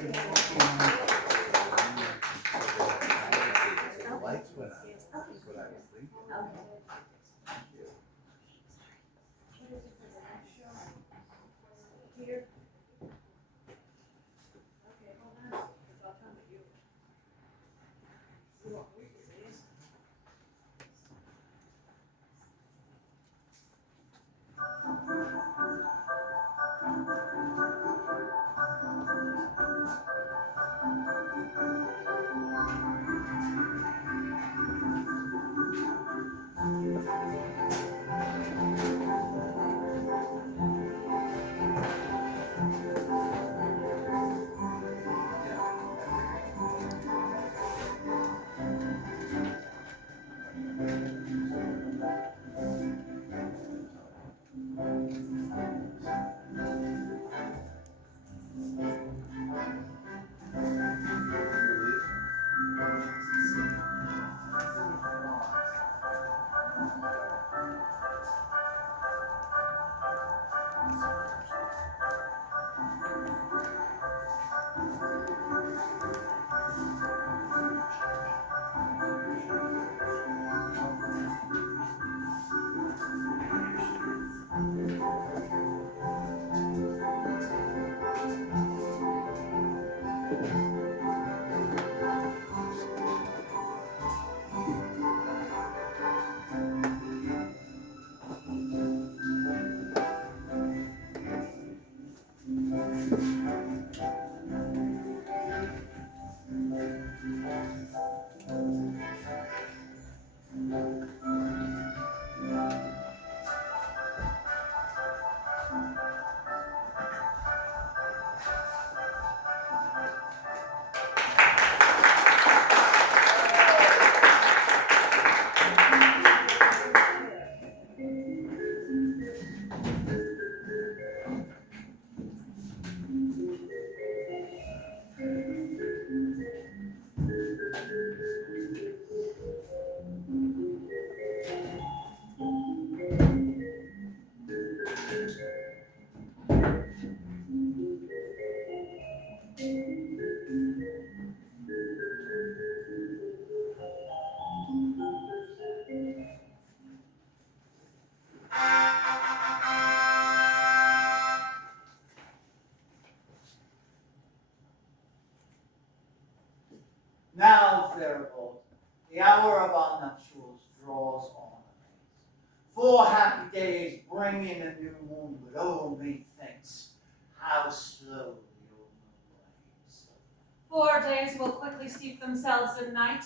Lights went out. That's what I was thinking. Thank you. Now, Theribold, the hour of our nuptials draws on apace. 4 happy days bring in a new moon, but oh, methinks, how slowly the old moon wanes. 4 days will quickly steep themselves in night.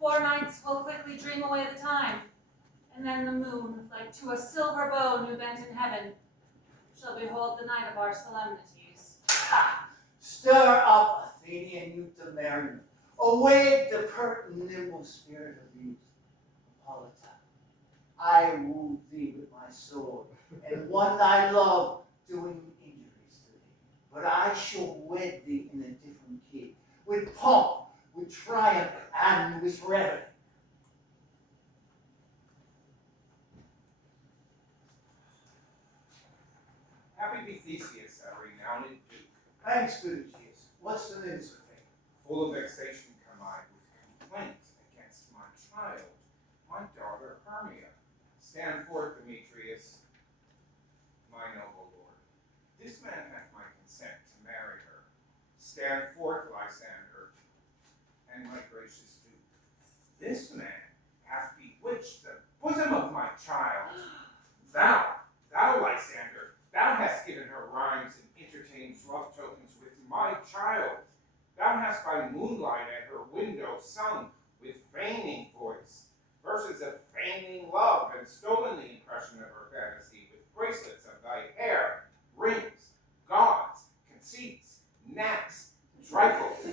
4 nights will quickly dream away the time. And then the moon, like to a silver bow new bent in heaven, shall behold the night of our solemnities. Ha! Stir up, Athenian youth of merriment. Awake the pert and nimble spirit of youth. Hippolyta, I wooed thee with my sword, and won thy love, doing injuries to thee. But I shall wed thee in a different key, with pomp, with triumph, and with revelry. Happy be Theseus, a renowned duke. Thanks, good Aegeus. What's the news of thee? Full of vexation come I with complaint against my child, my daughter Hermia. Stand forth, Demetrius, my noble lord. This man hath my consent to marry her. Stand forth, Lysander, and my gracious duke. This man hath bewitched the bosom of my child. Thou, Lysander, thou hast given her rhymes and entertained love tokens with my child. Thou hast by moonlight at her window sung with feigning voice verses of feigning love, and stolen the impression of her fantasy with bracelets of thy hair, rings, gauds, conceits, knacks, trifles,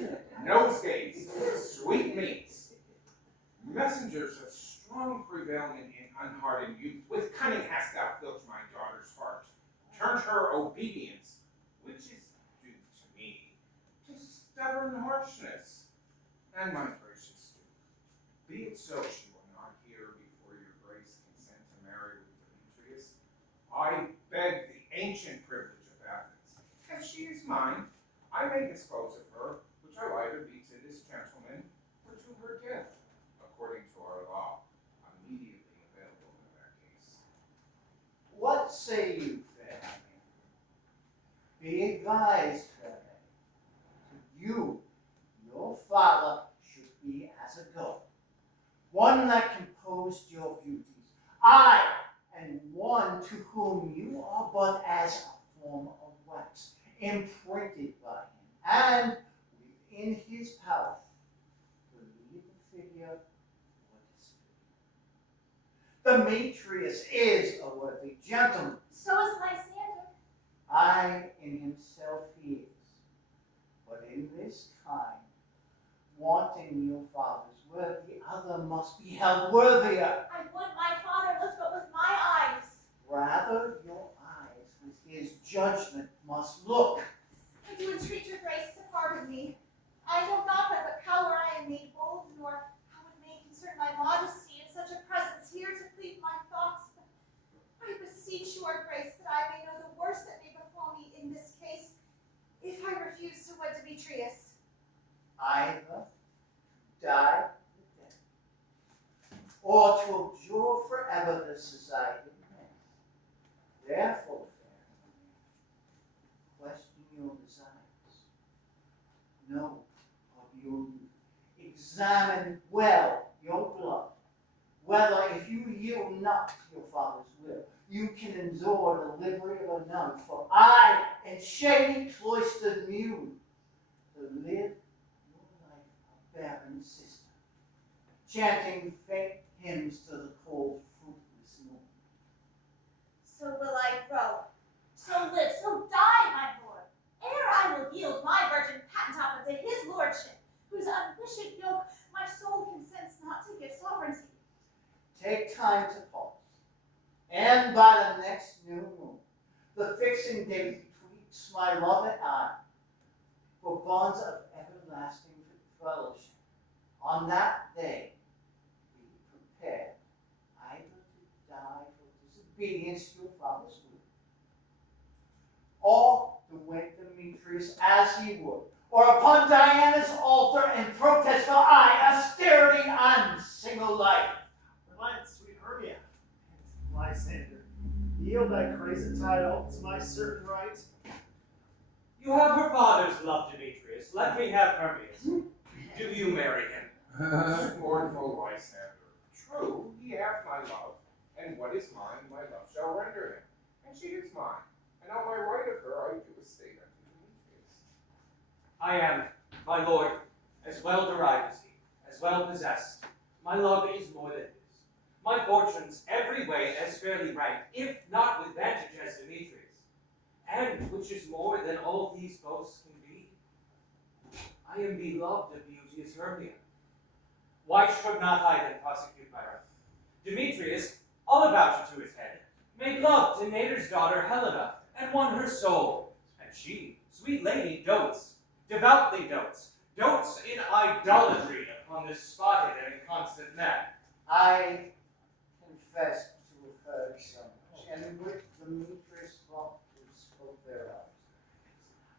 nosegays, sweetmeats, messengers of strong prevailing and unhardened youth. With cunning hast thou filched my daughter's heart, turned her obedience, which is due to me, to stubborn harshness. And my gracious duke, be it so she will not hear before your grace consent to marry with Demetrius. I beg the ancient privilege of Athens. If she is mine, I may dispose of her, which will either be to this gentleman or to her death, according to our law, immediately available in that case. What say you, fair maiden? Be advised, fair maiden. You, your father, should be as a god, one that composed your beauties. I, and one to whom you are but as a form of wax, imprinted by him, and within his power, believe the figure or disfigure. Demetrius is a worthy gentleman. So is Lysander. I in himself he is, but in this kind, wanting your father's word, the other must be held worthier. I would my father looked but with my eyes. Rather, your eyes with his judgment must look. I do entreat your grace to pardon me. I know not by what power I am made bold, nor how it may concern my modesty in such a presence here to plead my thoughts. But I beseech your grace that I may know the worst that may befall me in this case, if I refuse to wed Demetrius. Either to die the death, or to abjure forever the society of men. Therefore, fair maiden, question your desires. Know of your youth. Examine well your blood, whether if you yield not to your father's will, you can endure the livery of a nun. For I, in shady cloistered mew, to live your life a barren sister, chanting faint hymns to the cold, fruitless moon. So will I grow, so live, so die, my lord, ere I will yield my virgin patent offer to his lordship, whose unwished yoke my soul consents not to give sovereignty. Take time to pause, and by the next new moon, the fixing date betwixt my love and I, for bonds of everlasting fellowship. On that day, be prepared either to die for disobedience to your father's will, or to wed Demetrius as he would, or upon Diana's altar in protest for austerity and single life. Relent, sweet Hermia, and Lysander, yield thy crazy title to my certain right. You have her father's love, Demetrius. Let me have Hermia's. Do you marry him? Scornful Lysander. True, he hath my love, and what is mine, my love shall render him. And she is mine, and on my right of her I do estate unto Demetrius. I am, my lord, as well derived as he, as well possessed. My love is more than his. My fortunes every way as fairly ranked, if not with vantage as Demetrius. And, which is more than all these boasts can be, I am beloved of beauteous Hermia. Why should not I then prosecute my right? Demetrius, all voucher to his head, made love to Nader's daughter Helena, and won her soul. And she, sweet lady, dotes, devoutly dotes in idolatry upon this spotted and inconstant man. I confess to have heard so much, and with Demetrius spoke thereof.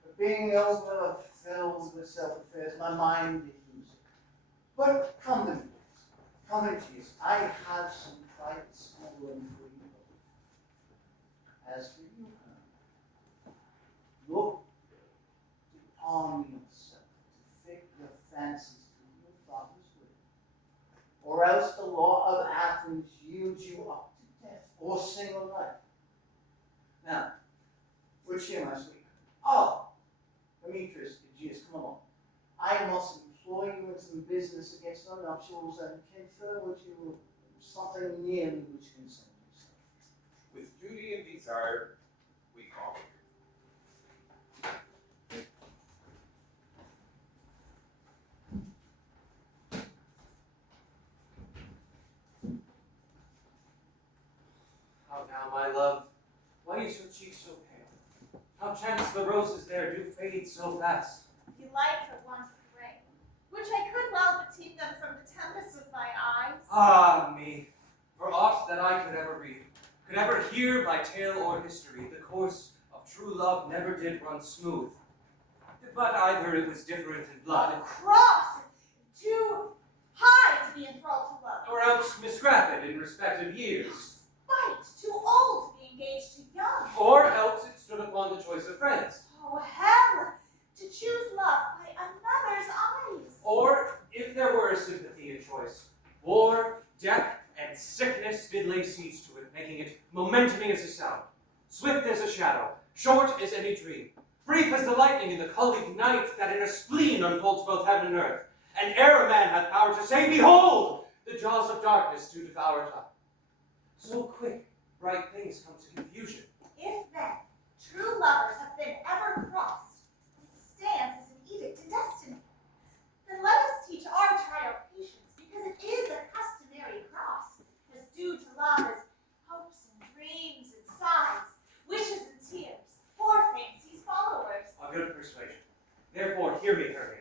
But being filled with self-affairs, my mind diffused. But come to me, Jesus. I have some private schooling for you. As for you, look to arm yourself to fit your fancies to your father's will, or else the law of Athens yields you up to death or single life. Now, which here, my sweet? Oh, Demetrius, Aegeus, come along. I must employ you in some business against our nuptials and confer with you something nearly which concerns yourself. With duty and desire, we call it. How now, my love? Why is your cheek so pale? How chance the roses there do fade so fast? Delight for want of rain, which I could well but keep them from the tempest of my eyes. Ah me! For aught that I could ever read, could ever hear by tale or history, the course of true love never did run smooth. Did but either it was different in blood, Cross, too high to be enthralled to love. or else miscrafted in respect of years, Spite, too old to be engaged too young. or else it stood upon the choice of friends. Oh, hell, to choose love by another's eyes. Or, if there were a sympathy in choice, war, death, and sickness did lay siege to it, making it momentuming as a sound, swift as a shadow, short as any dream, brief as the lightning in the colleague night that in a spleen unfolds both heaven and earth, and ere a man hath power to say, behold, the jaws of darkness do devour time. So quick, bright things come to confusion. If then true lovers have been ever crossed, it stands as an edict in destiny. Then let us teach our trial patience, because it is a customary cross, as due to love as hopes and dreams and sighs, wishes and tears, or fancy's followers. A good persuasion. Therefore, hear me, Hermia.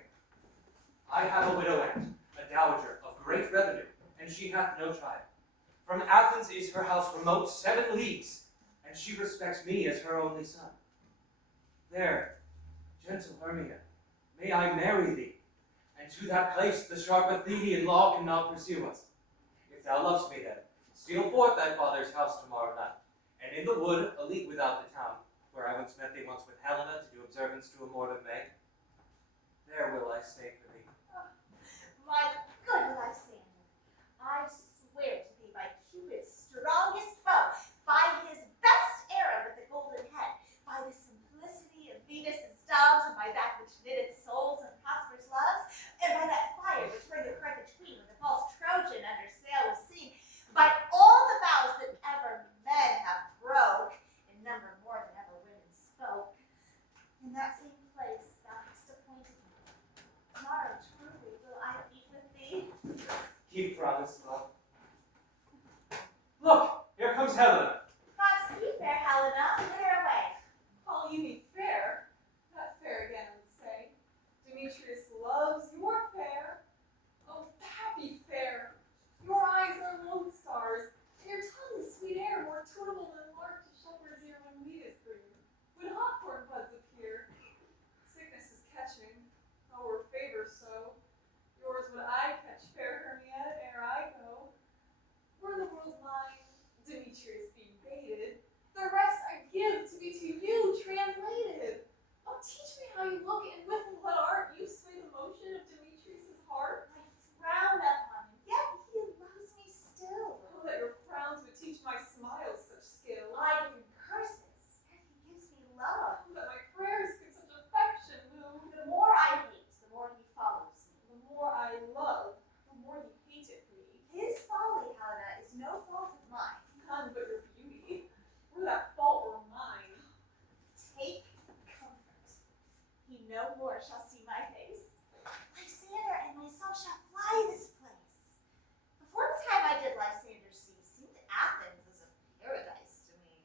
I have a widow aunt, a dowager of great revenue, and she hath no child. From Athens is her house remote 7 leagues, and she respects me as her only son. There, gentle Hermia, may I marry thee, and to that place the sharp Athenian law cannot pursue us. If thou lovest me then, steal forth thy father's house tomorrow night, and in the wood, a league without the town, where I once met thee once with Helena to do observance to a morn of May, there will I stay for thee. My good Lysander, I swear to thee by Cupid's strongest bow, by his best arrow with the golden head, by the simplicity of Venus's doves, and by that which knitted souls and prosperous loves, and by that fire which burned the Carthage queen when the false Trojan under sail was seen, by all the vows that ever men have broke, in number more than ever women spoke, in that same place thou hast appointed me. Tomorrow truly will I eat with thee. Keep promise, love. Look, here comes Helena. Godspeed, fair Helena, whither away? Call you me fair? Not fair again, I would say. Demetrius loves your fair. Oh, happy fair! Your eyes are lone stars, and your tongue is sweet air, more tunable than lark to shepherd's ear when wheat is green, when hawthorn buds appear. Sickness is catching, our favor so. Yours would I catch, fair Hermia, ere I go. Were the world mine, Demetrius being baited, the rest I give to be to you translated. Oh, teach me how you look, and with what art you sway the motion of Demetrius' heart. I frown upon him, yet he loves me still. Oh, that your frowns would teach my smiles such skill. I give him curses, yet he gives me love. Oh, that my prayers could such affection move. The more I hate, the more he follows me. The more I love, the more you hated me. His folly, Helena, is no fault of mine. None but your beauty. Were that fault were mine. Take comfort. He no more shall see my face. Lysander and myself shall fly this place. Before the time I did Lysander see, seemed Athens as a paradise to me.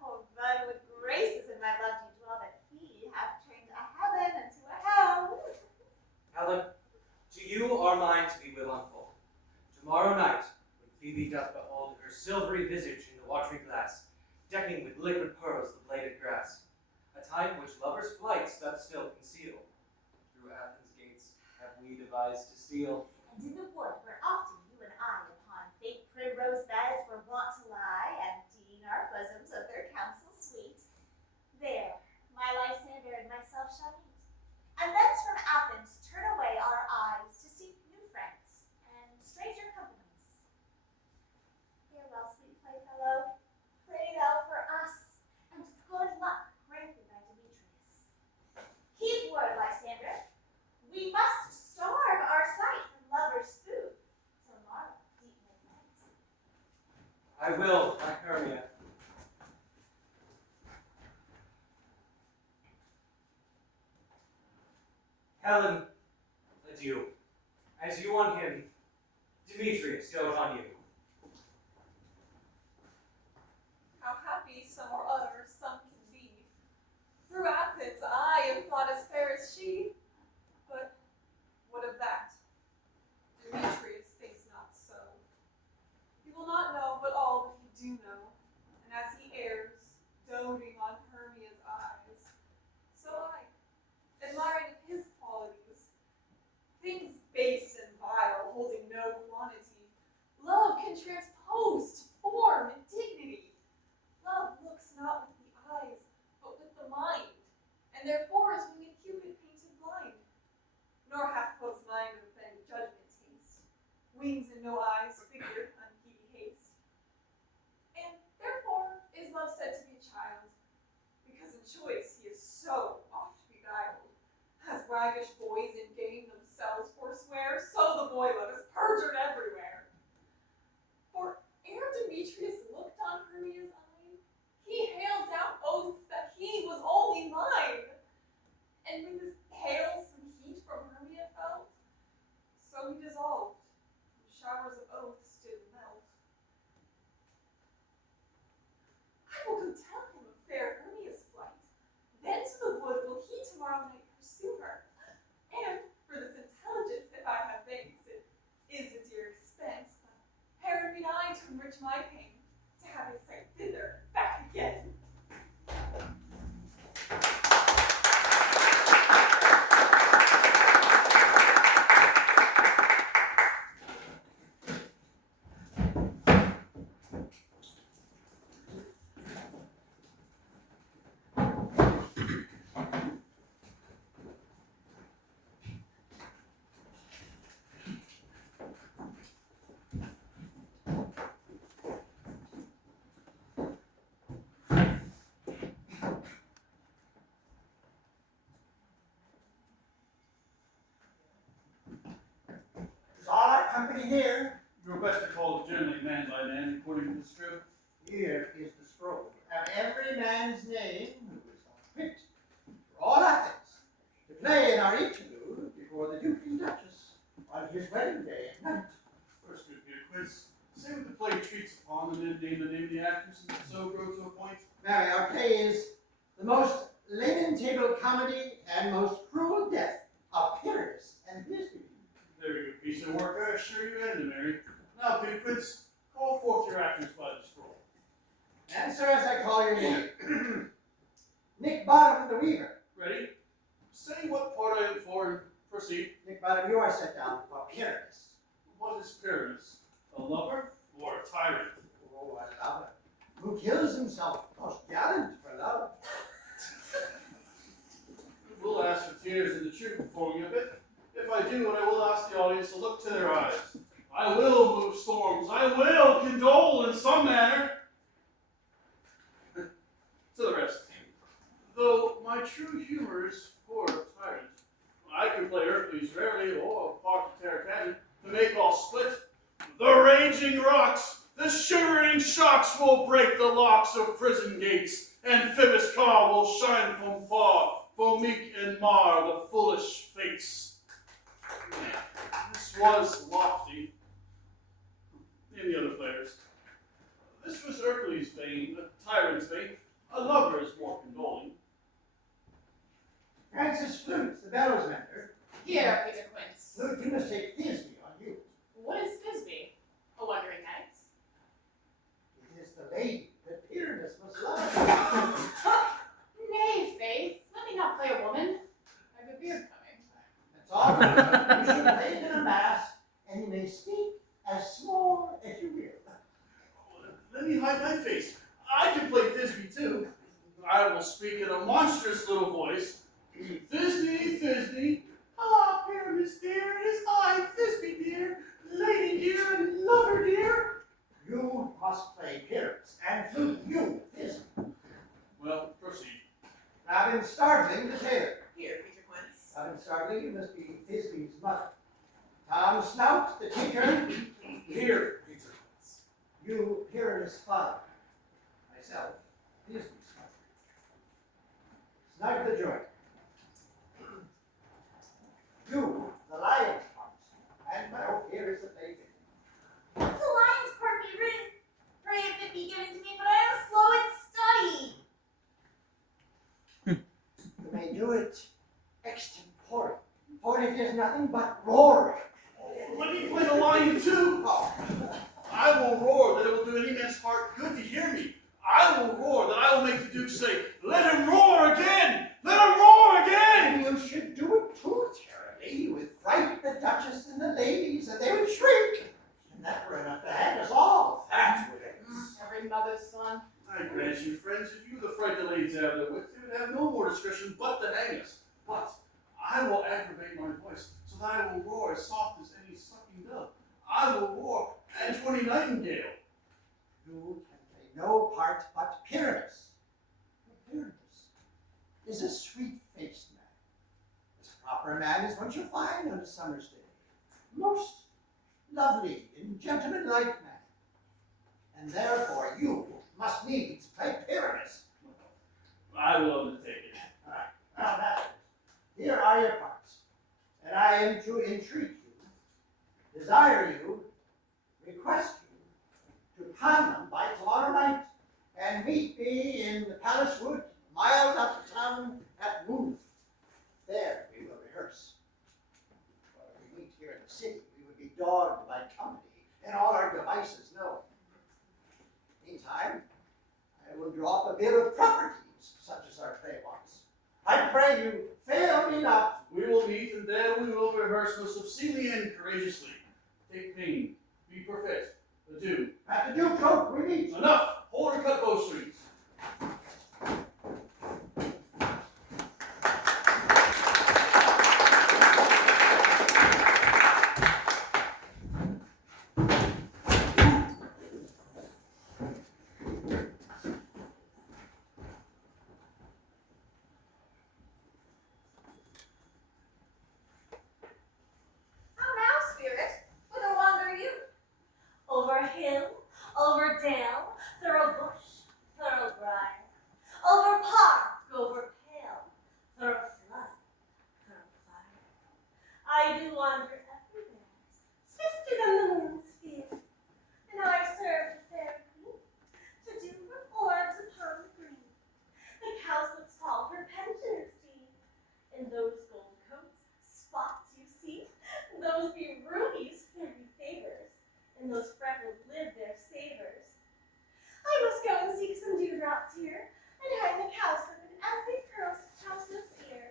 Oh, but with graces in my love do dwell, that he hath turned a heaven into a hell. Helen, to you our minds we will unfold. Tomorrow night, when Phoebe doth behold her silvery visage in the watery glass, decking with liquid pearls the bladed grass, a time which lovers' flights doth still conceal, through Athens' gates have we devised to steal. And in the wood where often you and I upon fate primrose beds were wont to lie, and dean our bosoms of their counsel sweet, there my Lysander and myself shall meet. And thence from Athens turn away our eyes to seek new friends and stranger companies. Farewell, sweet playfellow. Pray thou for us, and good luck granted by Demetrius. Keep word, Lysander. We must starve our sight from lovers' food till morrow deep midnight. I will, my Hermia. Helen, adieu. As you on him, Demetrius goes on you. How happy some or other some can be. Through Athens I am thought as fair as she. But what of that? Demetrius thinks not so. He will not know but all that he do know, and as he errs, doting on Hermia's eyes, so I, and therefore is winged Cupid painted blind. Nor hath poe's mind offended judgment taste, wings and no eyes, figure unheedy haste. And therefore is love said to be a child, because in choice he is so oft beguiled. As waggish boys in game themselves forswear, so the boy love is perjured everywhere. For ere Demetrius looked on Hermia's eye, he hailed down oaths that he was only mine. And with his hail some heat from Hermia felt, so he dissolved, and showers of oaths did melt. I will go tell him of fair Hermia's flight. Then to the wood will he tomorrow night pursue her. And for this intelligence, if I have thanks, it is a dear expense, but parent me I to enrich my pain, to have his sight thither, back again. Is all our company here? You're best to call it generally man by man, according to the script. Here is the scroll, and every man's name who is on fit for all Athens to play in our interlude before the Duke and Duchess on his wedding day at night. First, good dear Quince, say what the play treats upon, and then name the name of the actors, and so grow to a point. Mary, our play is the most linen table comedy and most cruel death of Pyrrhus and Thisbe. Very good piece of work, I assure you, and Mary. Now, Peter Quince, call forth your actors by the scroll. And sir, as I call your name, Nick Bottom the Weaver. Ready? Say what part I am for, and proceed. Nick Bottom, you are set down for Pyrrhus. What is Pyrrhus? A lover or a tyrant? Oh, a lover, who kills himself most gallant for love. We'll ask for tears in the true performing of it. If I do, and I will ask the audience to look to their eyes. I will move storms. I will condole in some manner. To the rest. Though my true humor is for a tyrant, I can play Hercules rarely or a part of Terracant to make all split. The raging rocks, the shivering shocks will break the locks of prison gates, and Phoebus' car will shine from far, for meek and mar the foolish fates. This was lofty. Name the other players. This was Hercules' vein, a tyrant's vein. A lover is more condoling. Francis Flute, the bellows mender. Here, Peter Quince. Flute, you must take Thisbe on you. What is Thisbe? A wandering knight? It is the lady that Pyrrhus must love. Nay, Faith, let me not play a woman. I have a beard coming. That's all right. You should play it in a mask, and you may speak as small as you will. Let me hide my face. I can play Thisbe too. I will speak in a monstrous little voice. Thisbe, Thisbe. Ah, Pyramus dear, it is I, Thisbe dear, lady dear, and lover dear. You must play Pyrrhus, and Flute, you, Thisbe. Well, proceed. Robin Starveling, the tailor. Here, Peter Quince. Robin Starveling, you must be Thisbe's mother. Tom Snout, the tinker. Here, Peter Quince. You, Pyrrhus' father. Myself, Thisbe's father. Snug the joint. You, the lion's part. And well, here is the plaything. The lion's part be written. Pray if it be given to me, but I am slow in study. You may do it extempore, for it is nothing but roaring. Let me play the lion too. Oh, I will roar that it will do any man's heart good to hear me. I will roar that I will make the Duke say, let him roar again! Let him roar again! and you should do it too terribly. You would frighten the Duchess and the ladies, and they would shrink. And that were enough to hand us all. That would end. Every mother's son. I grant you, friends, if you were to fright the ladies out of their wits, they would have no more to discretion but to hang us. But I will aggravate my voice, so that I will roar as soft as any sucking dove. I will roar Antoine Nightingale. You can play no part but Pyramus. Pyramus is a sweet-faced man. As proper a man as one shall find on a summer's day. Most lovely and gentlemanlike man. And therefore you must needs play Pyramus. I will undertake it. All right. Now, masters, here are your parts. And I am to entreat you, desire you, request you, to pawn them by tomorrow night, and meet me in the palace wood, a mile up the town at noon. There we will rehearse. For if we meet here in the city, we would be dogged by company, and all our devices known. Meantime, I will draw up a bill of properties, such as our play wants. I pray you, fail me not. We will meet, and there we will rehearse most obscenely courageously. Take pain, be perfect. Adieu. At the Duke Coat we meet. Enough! Hold your cut bowstrings. How now, spirit? Whither wander you? Over hill, over dale, through bush, through briar, over park, over pale, through flood, through fire. I do wander everywhere, swifter than the moon's sphere, and I serve the fair queen to do her orbs upon the green. The cowslips tall her pensioners deem, in those gold coats, spots you see, those be rubies, there be favors. And those freckles live their savors. I must go and seek some dewdrops here, and hang the cowslip in every cowslip's ear.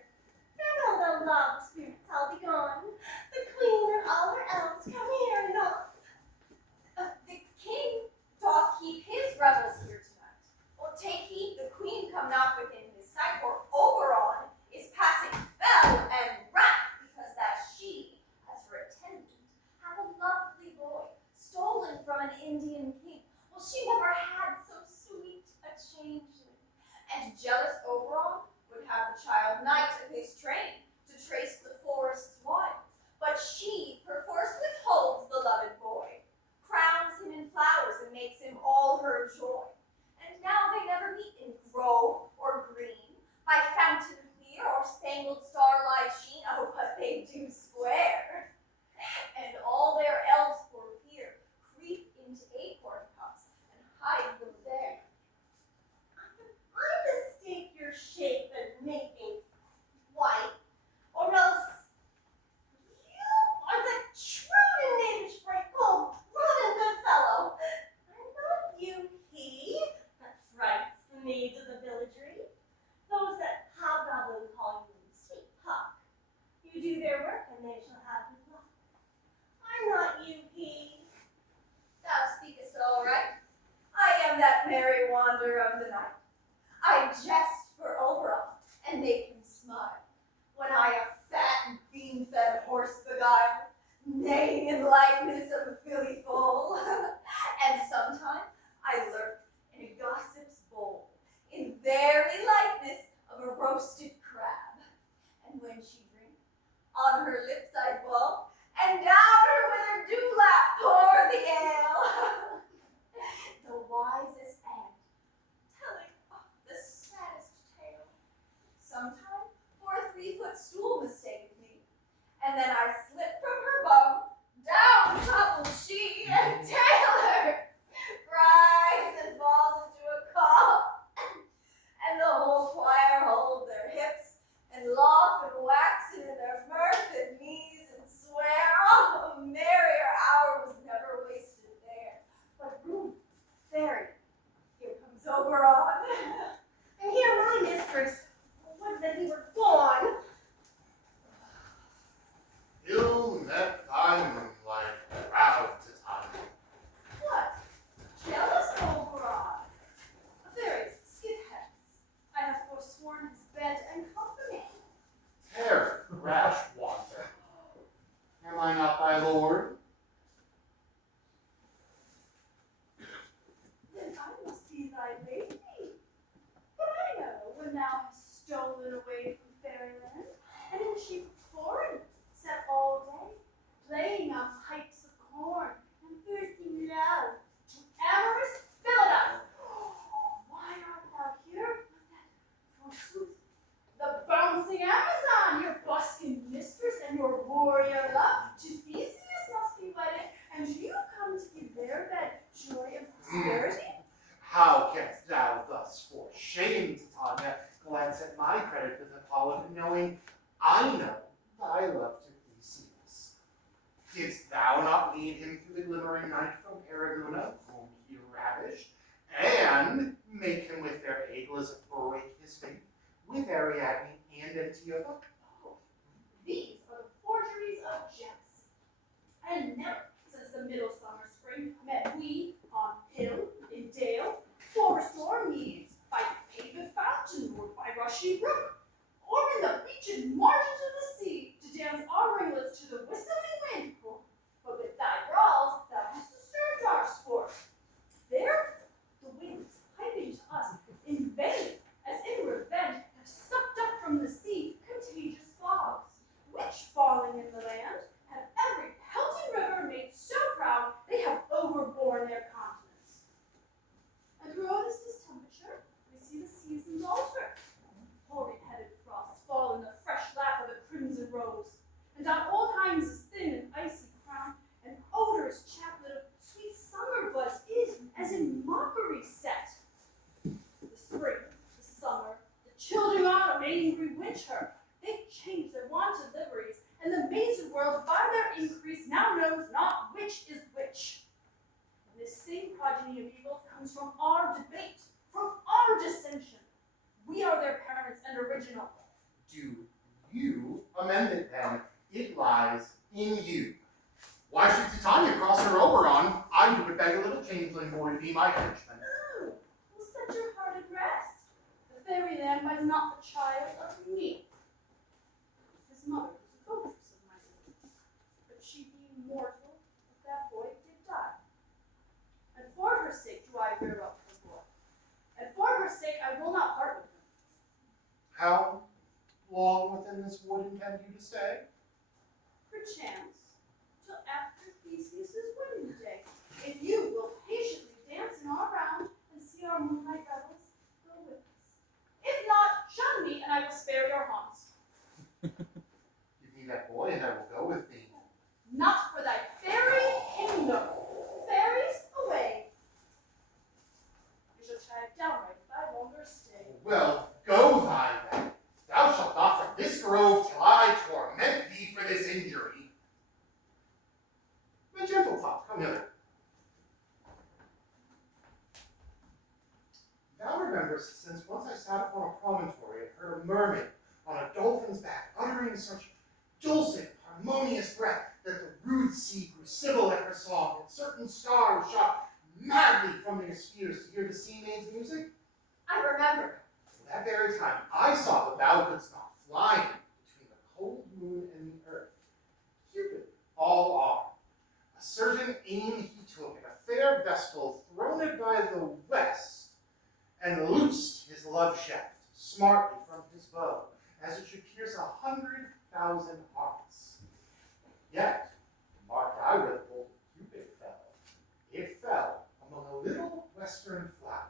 Farewell, thou love spirits, I'll be gone. The queen and all her elves come here anon. The king doth keep his revels here tonight. Well, take heed the queen come not within his sight, for Oberon is passing fell and wrath, because that she, as her attendant, hath a lovely boy, stolen from an Indian king. Well, she never had so sweet a changeling. And jealous Oberon would have the child knight of his train to trace the forest's wild. But she perforce withholds the loved boy, crowns him in flowers and makes him all her joy. And now they never meet in grove or green, by fountain clear or spangled starlight sheen. Oh, but they do swear. And all their elves for fear creep into acorn cups and hide them there. I mistake your shape and making white, or else you are the true knavish bright gold, Robin Goodfellow. I'm not you he that frights the maids of the villagery, those that hobgoblin call you sweet puck. You do their work and they shall have good luck. I'm not you he. Thou speakest all right. I am that merry wanderer of the night. I jest for Oberon and make him smile, when I a fat and bean-fed horse beguile, neighing in likeness of a filly foal. And sometime I lurk in a gossip's bowl, in very likeness of a roasted crab. And when she drinks, on her lips I dwell, and down her with her dewlap pour the ale. The wisest aunt, telling the saddest tale. Sometime for a 3-foot stool mistaketh me, and then I slip from her bum, down toppled she, and Taylor rise and falls into a cough, and the whole choir hold their hips, and laugh and wax in their mirth and knees, and swear, oh, a merrier hour was never wasted. I know thy love to Theseus. Didst thou not lead him through the glimmering night from Araguna, whom he ravished, and make him with their aeglas break his faith with Ariadne and Antiope? Oh, these are the forgeries of jealousy. And never, since the middle summer spring, met we on hill, in dale, forest or meads, by paved fountain or by rushy brook, or in the beached margins of the sea, to dance our ringlets to the whistling wind. But with thy brawls thou hast disturbed our sport. There, the winds, piping to us in vain, as in revenge, have sucked up from the sea contagious fogs, which, falling in the land, have every pelting river made so proud they have overborne their continents. And through all this distemperature, we see the seasons alter. Hoary-headed frosts fall in the fresh lap of the crimson rose, and on old Heinz's thin and icy crown, an odorous chaplet of sweet summer buds is, as in mockery, set. The spring, the summer, the chilling autumn, angry winter, they've changed their wonted liveries, and the mazed world, by their increase, now knows not which is which. And this same progeny of evils comes from our debate, from our dissension. We are their parents and original. Do you amend it then? It lies in you. Why should Titania cross her Oberon? I do but beg a little changeling boy to be my henchman. Oh, will set your heart at rest. The fairy lamb was not the child of me. His mother was a vottress of my name, but she being mortal, that boy did die. And for her sake do I rear up the boy, and for her sake I will not part with him. How long within this wood intend you to stay? Perchance, till after Theseus's wedding day, if you will patiently dance in our round and see our moonlight revels, go with us. If not, shun me, and I will spare your haunts. Give me that boy, and I will go with thee. Not for thy fairy kingdom. Fairies, away. You shall chide downright if I longer stay. Well, go thy way. Thou shalt not from this grove till I torment thee for this injury. My gentle thought, come hither. Thou rememberest, since once I sat upon a promontory and heard a mermaid on a dolphin's back uttering such dulcet, harmonious breath that the rude sea grew civil at her song, and certain stars shot madly from their spheres to hear the sea maid's music? I remember. That very time I saw that thou couldst not fly between the cold moon and the earth. Cupid all are. A certain aim he took at a fair vestal throned by the west, and loosed his love shaft smartly from his bow, as it should pierce 100,000 hearts. Yet, marked I where the bolt of Cupid fell. It fell among a little western flower,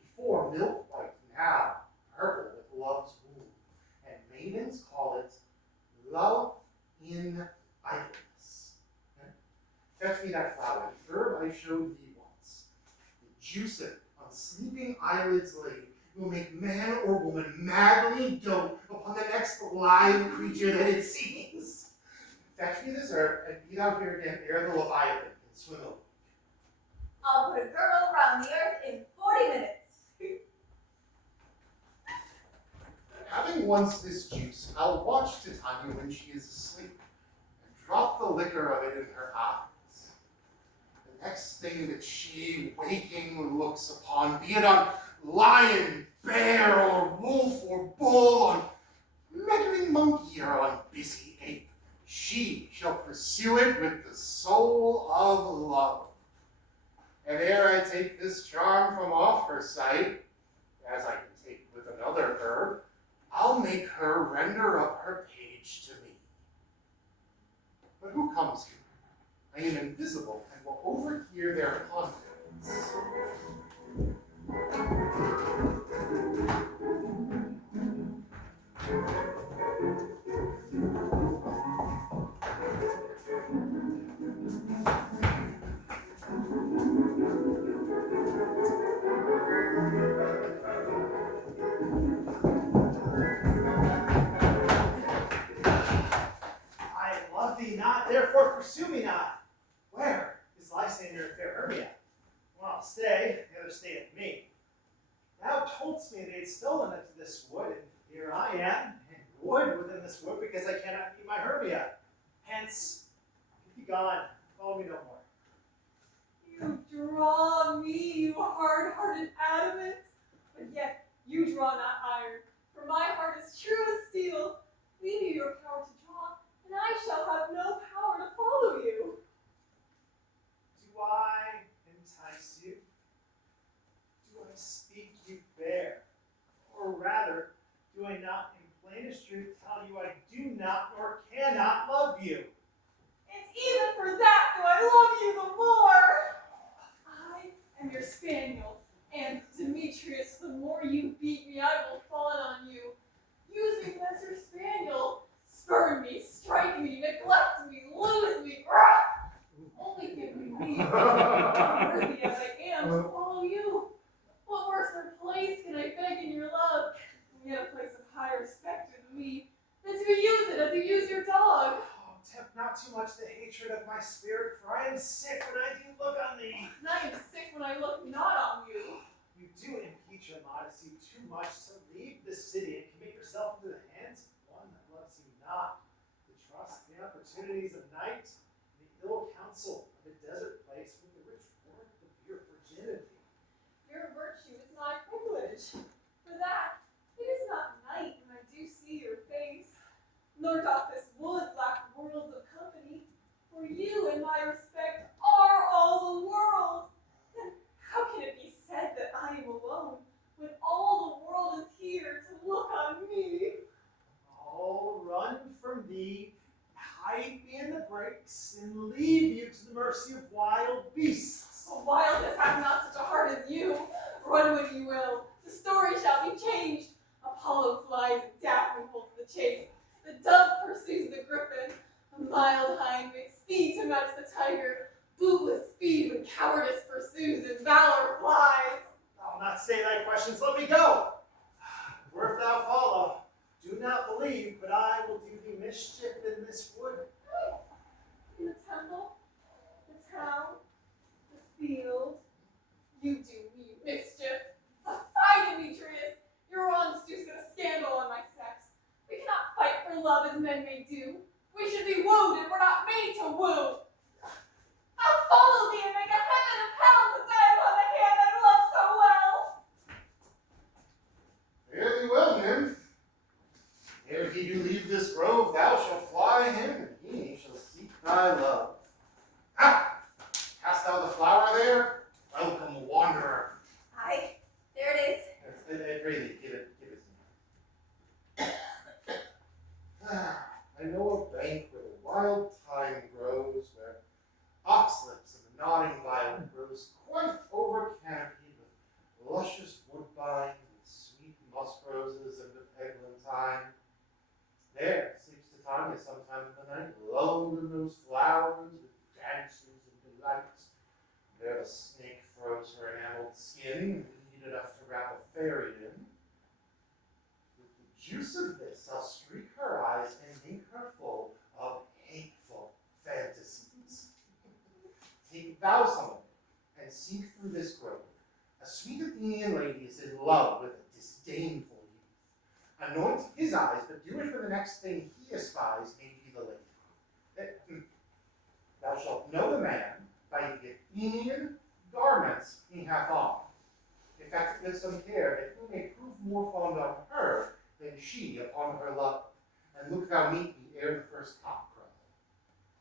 before milk white, now purple with love's womb, and maidens call it love in idleness. Fetch me that flower, the herb I showed thee once. The juice of it on sleeping eyelids laid will make man or woman madly dote upon the next live creature that it sees. Fetch me this herb, and be thou here again ere the Leviathan can swim over. I'll put a girdle around the earth in 40 minutes. Having once this juice, I'll watch Titania when she is asleep, and drop the liquor of it in her eyes. The next thing that she waking looks upon, be it on lion, bear, or wolf, or bull, on meddling monkey, or on busy ape, she shall pursue it with the soul of love. And ere I take this charm from off her sight, as I can take with another herb, I'll make her render up her page to me. But who comes here? I am invisible and will overhear their confidence. pursue me not. Where is Lysander and fair Hermia? One I'll stay, the other stay with me. Thou toldst me they had stolen into this wood, and here I am, in wood within this wood, because I cannot meet my Hermia. Hence, be gone, follow me no more. You draw me, you hard-hearted adamant, but yet you draw not iron, for my heart is true as steel. Leave you your power to draw, and I shall have no power to follow you. Do I entice you? Do I speak you fair? Or rather, do I not in plainest truth tell you I do not nor cannot love you? And even for that do I love you the more. I am your spaniel, and Demetrius, the more you beat me, I will fawn on you. Use me as your spaniel. Spurn me, strike me, neglect me, lose me. Only give me leave, worthy as I am, to follow you. What worse place can I beg in your love? And yet a place of high respect in me, than to use it as you use your dog. Oh, tempt not too much the hatred of my spirit, for I am sick when I do look on thee. And I am sick when I look not on you. You do impeach your modesty too much to leave the city and commit yourself into the hands of one that loves you not. The trust, the opportunities of night, and the ill counsel of a desert place with the rich warmth of your virginity. Your virtue is my privilege. For that, it is not night when I do see your face, nor doth this wood lack worlds of company, for you in my respect are all the world. Then how can it be said that I am alone, when all the world is here to look on me? I'll run from thee, hide me in the breaks, and leave you to the mercy of wild beasts. So wildness hath not such a heart as you. Run when you will, the story shall be changed. Apollo flies and Daphne holds the chase. The dove pursues the griffin. The mild hind makes speed to match the tiger. Bootless speed when cowardice pursues and valor flies. I'll not say thy questions, let me go. Where thou follow, do not believe, but I will do thee mischief in this wood. In the temple, the town, the field, you do me mischief. Fie, Demetrius! Your wrongs do set a scandal on my sex. We cannot fight for love as men may do. We should be wooed and we're not made to woo. I'll follow thee and make a heaven of hell to die upon the hand I love so well. Fare thee well, nymph. Ere he do leave this grove, thou shalt fly him, and he shall seek thy love. Ah! Hast thou the flower there? Welcome, wanderer. Aye, there it is. I pray thee, give it to me. I know a bank where the wild thyme grows, where oxlips and the nodding violet grows quite over canopied with luscious woodbine, with sweet musk roses and with eglantine. There sleeps Titania sometime in the night, lulled in those flowers with dances and delights. There the snake throws her enameled skin, neat enough to wrap a fairy in. With the juice of this I'll streak her eyes and make her full of hateful fantasies. Take thou some of it, and seek through this grove. A sweet Athenian lady is in love with a disdainful youth. Anoint his eyes, but do it for the next thing he espies may be the lady. Thou shalt know the man by the Athenian garments he hath on. In fact, with some care, that he may prove more fond on her than she upon her love. And look thou meet me ere the first cock crow.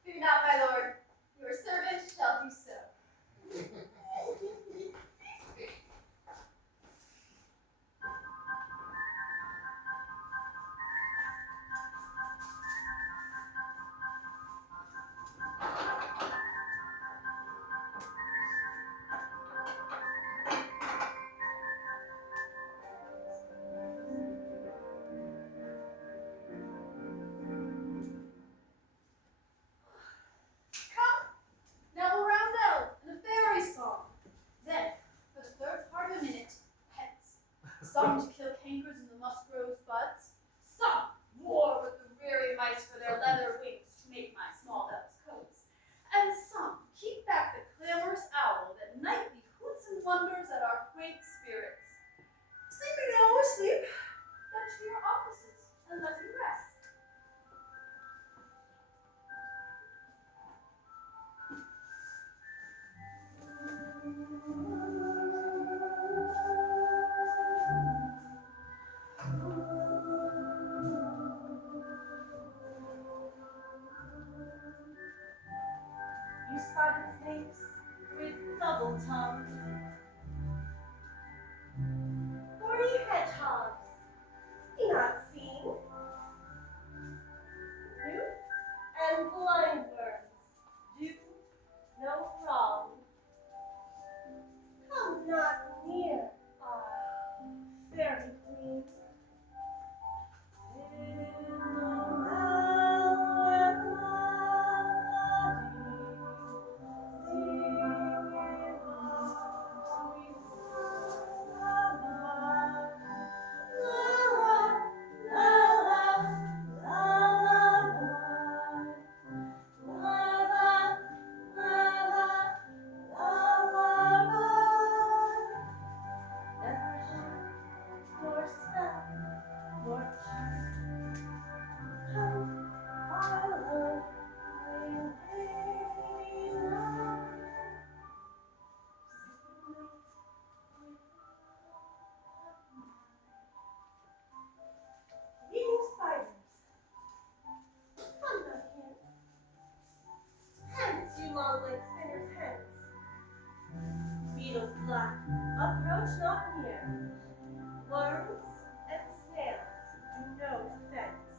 Fear not, my lord. Your servant shall do so. Now a roundel and a fairy song. Then, for the third part of a minute, pets. Some to kill cankers in the musk rose buds. Some war with the weary mice for their leather wings to make my small elves coats. wonders at our great spirits. Sleepy now, asleep. Fetch to your offices and let him rest. You spotted snakes with double tongue. 40 hedgehogs. Be not seen. Newts and blind worms do no wrong. Come not near our fairy queen. In the nor spell, nor charm. Come, our love will lay low. Eating spiders. Come not here. Hence, you long-legged spinners, hence. Beetles black, approach not near. Worms and snails do no offense.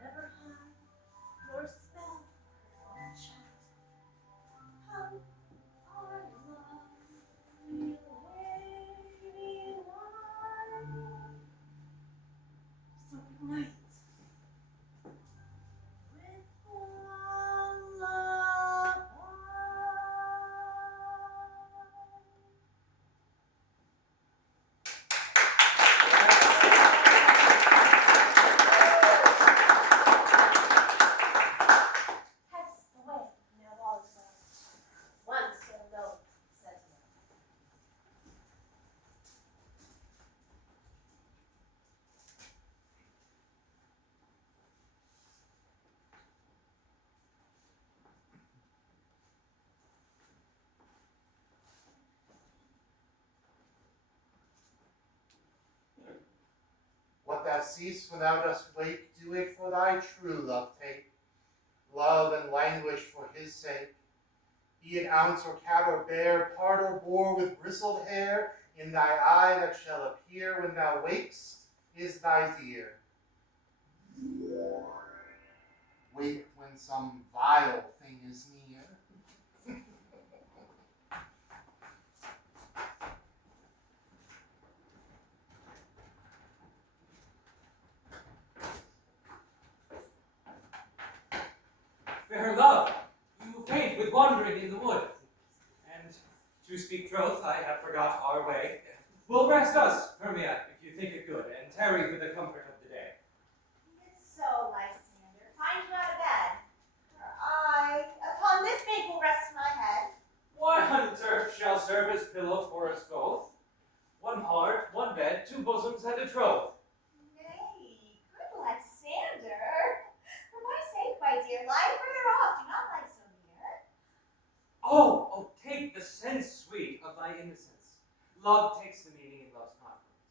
Never harm nor spell nor chat. Come, our love will lay wide. So good night. With lullaby. Hence away, now all is well. One still alone, sentinel. What thou seest when thou dost wake, do it for thy true love take. Love and languish for his sake. Be it ounce or cat or bear, part or boar with bristled hair, in thy eye that shall appear when thou wakest is thy dear. Wake when some vile thing is near. Fair love, you faint with wandering in the wood. And to speak troth, I have forgot our way. We'll rest us, Hermia, if you think it good, and tarry for the comfort of the day. It's so, Lysander, find you out of bed. For I, upon this bank will rest my head. One turf shall serve as pillow for us both. One heart, one bed, two bosoms, and a troth. Nay, good Lysander. For my sake, my dear, lie further off, do not lie so near. Oh, take the sense, sweet, of thy innocence. Love takes the meaning in love's conference.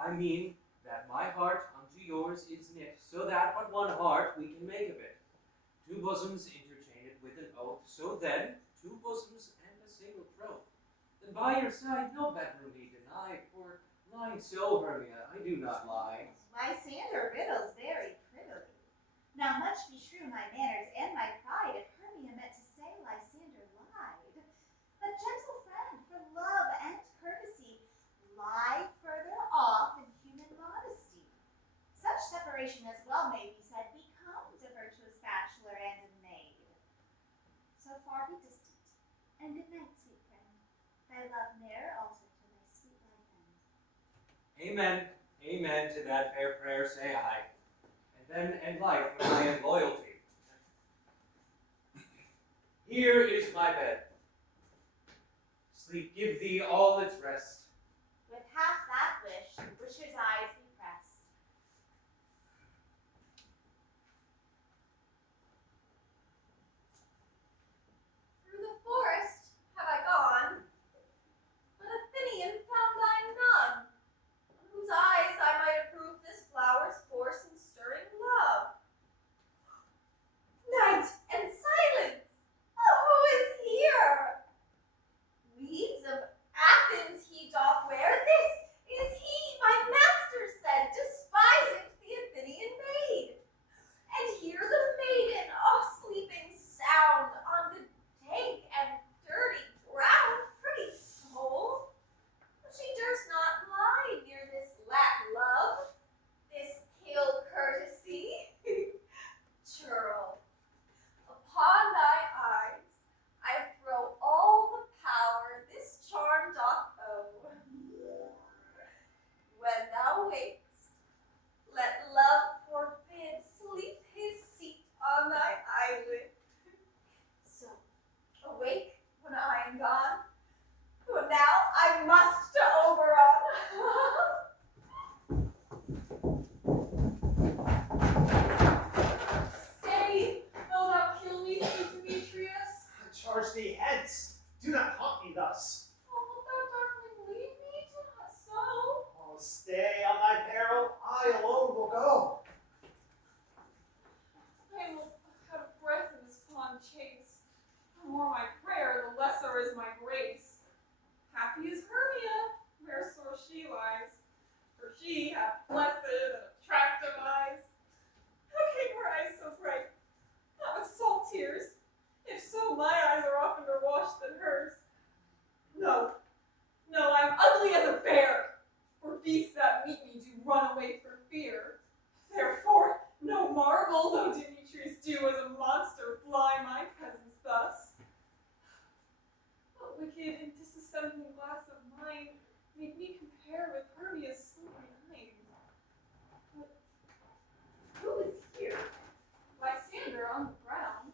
I mean that my heart unto yours is knit, so that but one heart we can make of it. Two bosoms interchained with an oath, so then two bosoms and a single troth. Then by your side no bedroom be denied, for lying so, Hermia, I do not lie. Lysander riddles very prettily. Now much be true my manners and my pride, if Hermia meant to say Lysander lied. But gentle friend, for love and courtesy, lie further off, be distant. And good night, sweet friend. Thy love ne'er alter till thy sweet life end. Amen, amen to that fair prayer say I. And then end life when I am loyalty. Here is my bed. Sleep give thee all its rest. With half that wish, the wisher's eyes be pressed. Through the forest have I gone, but Athenian found I none, on whose eyes I might approve this flower's force in stirring love. Night and silence! Oh, who is here? Weeds of Athens he doth wear. This is he, my master said, despiseth the Athenian maid. And hear the maiden, sleeping sound on the dank and dirty ground. Pretty soul, she durst not lie near this lack love, this ill courtesy. Churl, upon thy eyes I throw all the power this charm doth owe. When thou wakest, let love forbid sleep his seat on thy eyelid. So, awake when I am gone, for now I must to Oberon. Stay, though thou kill me, sweet Demetrius. Charge thee hence. Do not haunt me thus. Oh, wilt thou darkling leave me? Do not so. Oh, stay on thy peril. I alone will go. I am out of breath in this fond chase. The more my prayer, the lesser is my grace. Happy is Hermia, wheresoe'er she lies, for she hath blessed and attractive eyes. How came her eyes so bright? Not with salt tears. If so, my eyes are oftener washed than hers. No, no, I'm ugly as a bear, for beasts that meet me do run away for fear. Therefore, no marvel though Demetrius do as a monster fly my presence thus. What wicked and disassembling glass of mine made me compare with Hermia's silvery eyes? But who is here? Lysander on the ground,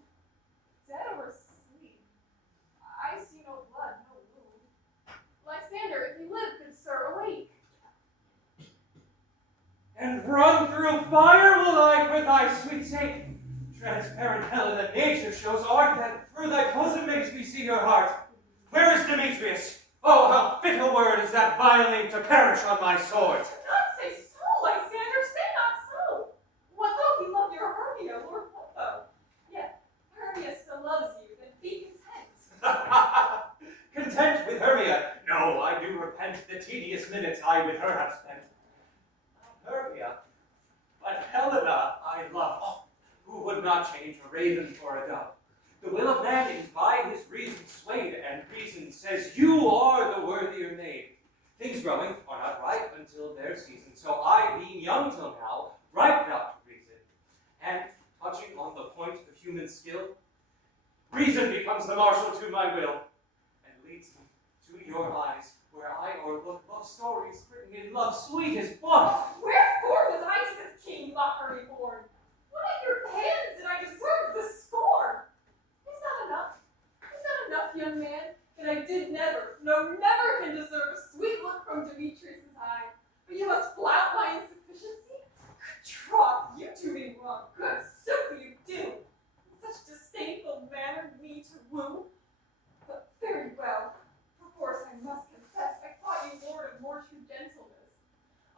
dead or asleep? I see no blood, no wound. Lysander, if you live, good sir, awake. And run through fire will I for thy sweet sake. Transparent Helena, nature shows art that through thy bosom makes me see your heart. Where is Demetrius? Oh, how fit a word is that vile name to perish on my sword. Do not say so, Lysander, say not so. What though he loved your Hermia, Lord what though? Yet Hermia still loves you, then be content. Content with Hermia? No, I do repent the tedious minutes I with her have spent. Not Hermia, but Helena I love. Oh, who would not change a raven for a dove? The will of man is by his reason swayed, and reason says you are the worthier maid. Things growing are not ripe until their season, so I, being young till now, ripe not to reason. And touching on the point of human skill, reason becomes the marshal to my will, and leads me to your eyes, where I o'erlook love stories written in love sweet as blood. Wherefore was Isis king mockery born? What at your hands did I deserve this scorn? Is that enough? Is that enough, young man? That I did never, no, never can deserve a sweet look from Demetrius' eye. But you must flout my insufficiency? Troth, you do me wrong, good, simply you do. In such disdainful manner me to woo. But very well, perforce I must confess, I thought you lord of more true gentleness.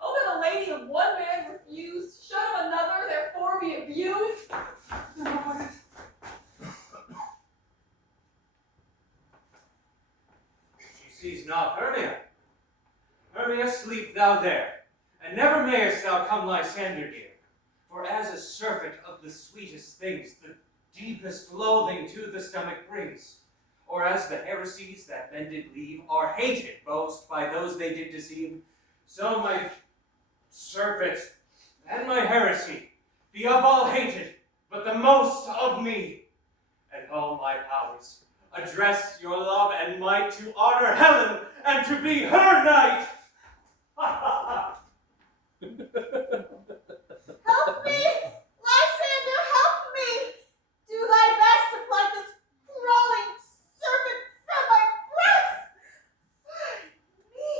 Oh, that a lady of one man refused, should of another therefore be abused. Lord. She sees not Hermia. Hermia, sleep thou there, and never mayest thou come Lysander near. For as a serpent of the sweetest things, the deepest loathing to the stomach brings, or as the heresies that men did leave are hated most by those they did deceive, so my serpent and my heresy be of all hated, but the most of me, and all my powers address your love and might to honor Helen and to be her knight. Help me! Lysander, help me! Do thy best to pluck this crawling serpent from my breast! Me!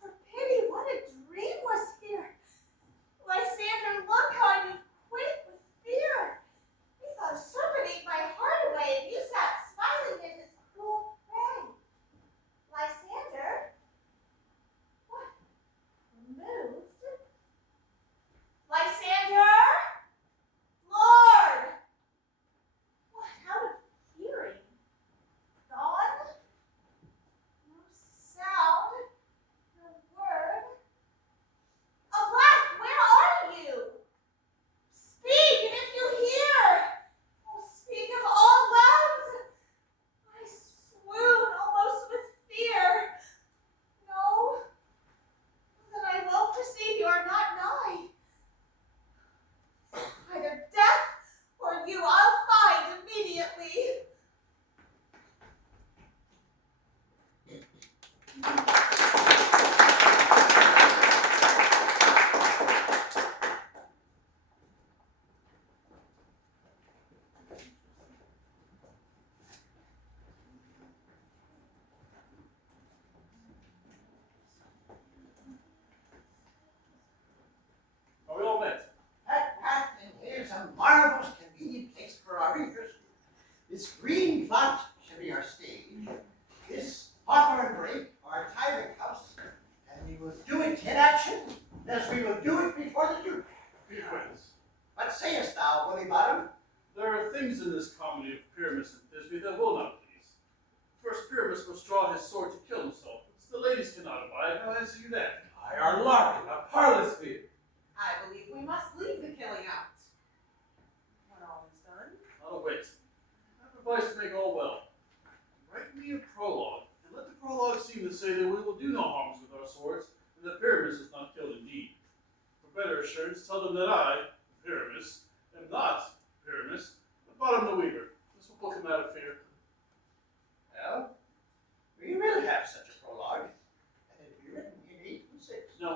For pity, what a dream was here! Lysander, look how I do quake with fear! Methought a serpent ate my heart away, and you sat smiling at his cruel prey. Lysander? What? Removed? Lysander? Lord! What, out of hearing? Gone? No sound? No word? Alack, where are you? Speak, and if you hear, oh, speak of all loud. I swoon almost with fear. No? Then I well perceive you are not nigh. Either death or you I'll find immediately. Are we all met? Pat, and here's a marvelous convenient place for our rehearsal. This green plot shall be our stage. This hawthorn brake our tyrant house, and we will do it in action as we will do it before the Duke. Be acquaintance. What sayest thou, Bully Bottom? There are things in this comedy of Pyramus and Thisbe that will not please. First, Pyramus must draw his sword to kill himself, which the ladies cannot abide. How answer you that? I are larking a parlous fear. I believe we must leave the killing out. When all is done, I'll wait. I have advice to make all well. Write me a prologue, and let the prologue seem to say that we will do no harms with our swords, and that Pyramus is not killed indeed. For better assurance, tell them that I, Pyramus, am not Pyramus, but Bottom the Weaver. This will put them out of fear. Well, we will have such a prologue, and it will be written in 8 and 6. No,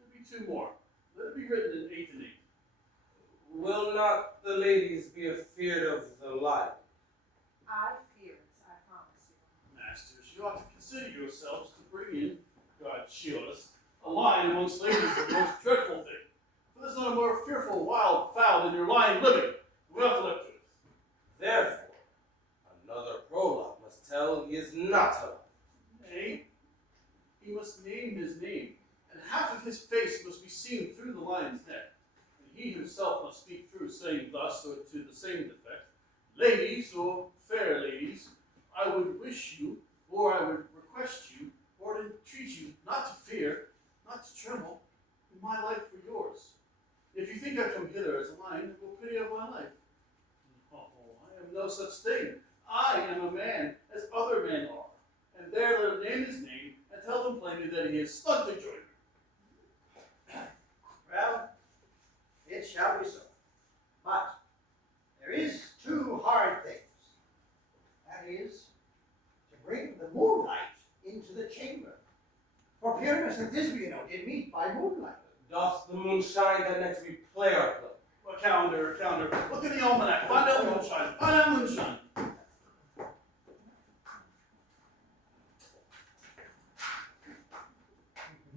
there be 2 more. Let it be written in 8 and 8. Will not the ladies be afeard of the light? I fear it, I promise you. Masters, you ought to consider yourselves to bring in, God shield us, a lion amongst ladies is the most dreadful thing. For there's not a more fearful wild fowl than your lion living. We have to look to it. Therefore, another prologue must tell he is not alive. Nay, he must name his name, and half of his face must be seen through the lion's neck. And he himself must speak through, saying thus, or to the same effect, ladies, or fair ladies, I would wish you, or I would request you, or entreat you not to fear, not to tremble, in my life for yours. If you think I come hither as a lion, it will pity of my life. Oh, I am no such thing. I am a man, as other men are. And there let him name his name, and tell them plainly that he is snugly joined. Well, it shall be so. But there is 2 hard things. That is, to bring the moonlight into the chamber. For Pyramus and Thisbe, you know, did meet by moonlight. Doth the moon shine that next we play our play? A calendar. Look at the almanac. Find out moonshine. Find out moonshine.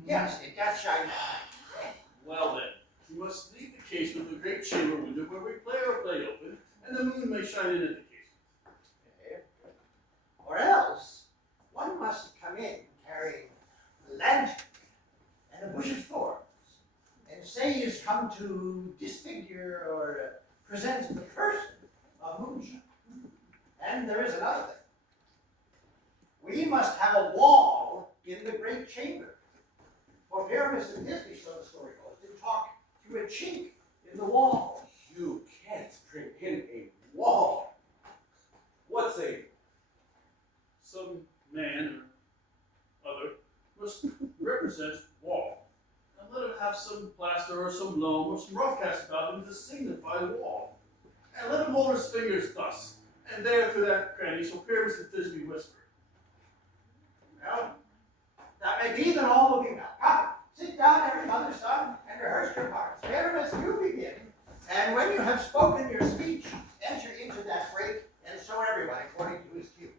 Yes, it does shine. Well then, we must leave the casement of the great chamber window where we play our play open, and the moon may shine in at the casement. Or else, one must come in carrying a lantern and a bush of thorns, and say he has come to disfigure or present the person of moonshine. And there is another thing. We must have a wall in the great chamber. For Pyramus and Thisbe, so the story goes, did talk through a chink in the wall. You can't bring in a wall. What say you? Some man or other must represent wall. And let it have some plaster or some loam or some rough cast about him to signify wall. And let him hold his fingers thus, And there through that cranny shall Pyramus and Thisbe whisper. Well, that may be, then all will be well. Come, sit down, every mother's son, and rehearse your parts. Pyramus, you begin, and when you have spoken your speech, enter into that break and show everyone according to his cue.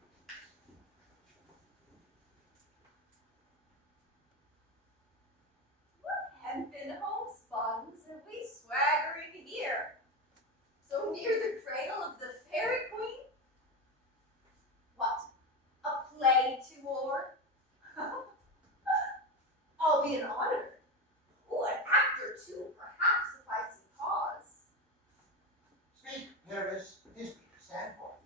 Hempen homespuns, and we swaggering here. So near the cradle of the fairy queen? What? A play toward? I'll be an honor. Oh, an actor too, perhaps, if I see cause. Speak, Pyramus, Thisbe, stand forth.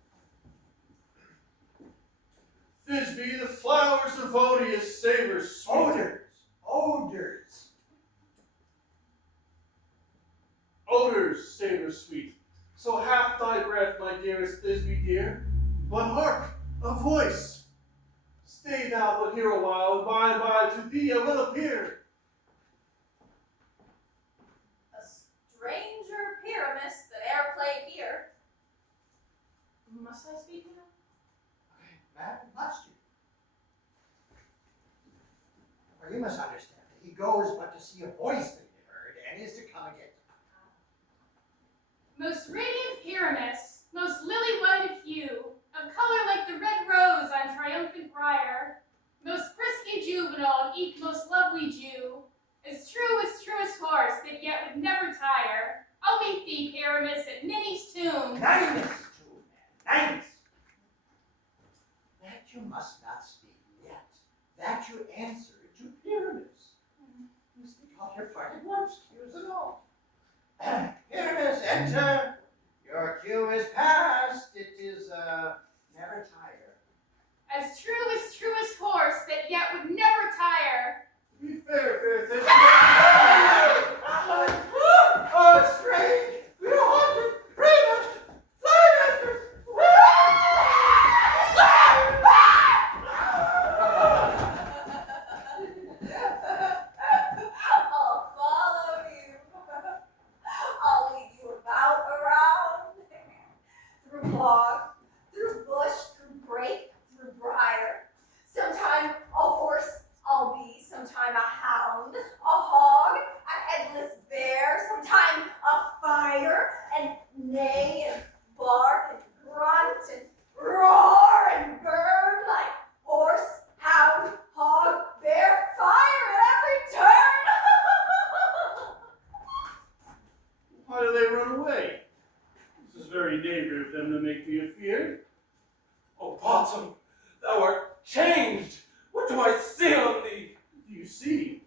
Thisbe, the flowers of odious savors sweet. Odors. Odors, savors sweet. So hath thy breath, my dearest Thisbe dear. But hark, a voice. Stay thou but here a while, and by and by to thee I will appear. A stranger Pyramus that e'er played here. Must I speak now? Madam, must you? For you must understand that he goes but to see a voice that he heard, and is to come again. Most radiant Pyramus, most lily-white of hue, of color like the red rose on triumphant briar, most frisky juvenile and eke most lovely Jew, as truest horse that yet would never tire, I'll meet thee, Pyramus, at Ninny's tomb. Nice, true man, nice. That you must not speak yet. That you answer to Pyramus. You speak off your part at once, cues and all. Pyramus, enter. Your cue is past. It is never tire. As truest horse that yet would never tire. Be fair, Thisbe. Oh, strange! We are haunted! Bravest! Flymasters! I'll follow you. I'll lead you about, around, through bog, through bush, through brake, through briar. Sometime a horse I'll be, sometime a hound, a hog, a headless bear, sometime a fire, and neigh and bark and grunt and roar and burn like horse, hound, hog, bear, fire at every turn. Why do they run away? This is very neighbor of them to make me afeard. O Bottom, thou art changed. What do I see on thee? Do you see?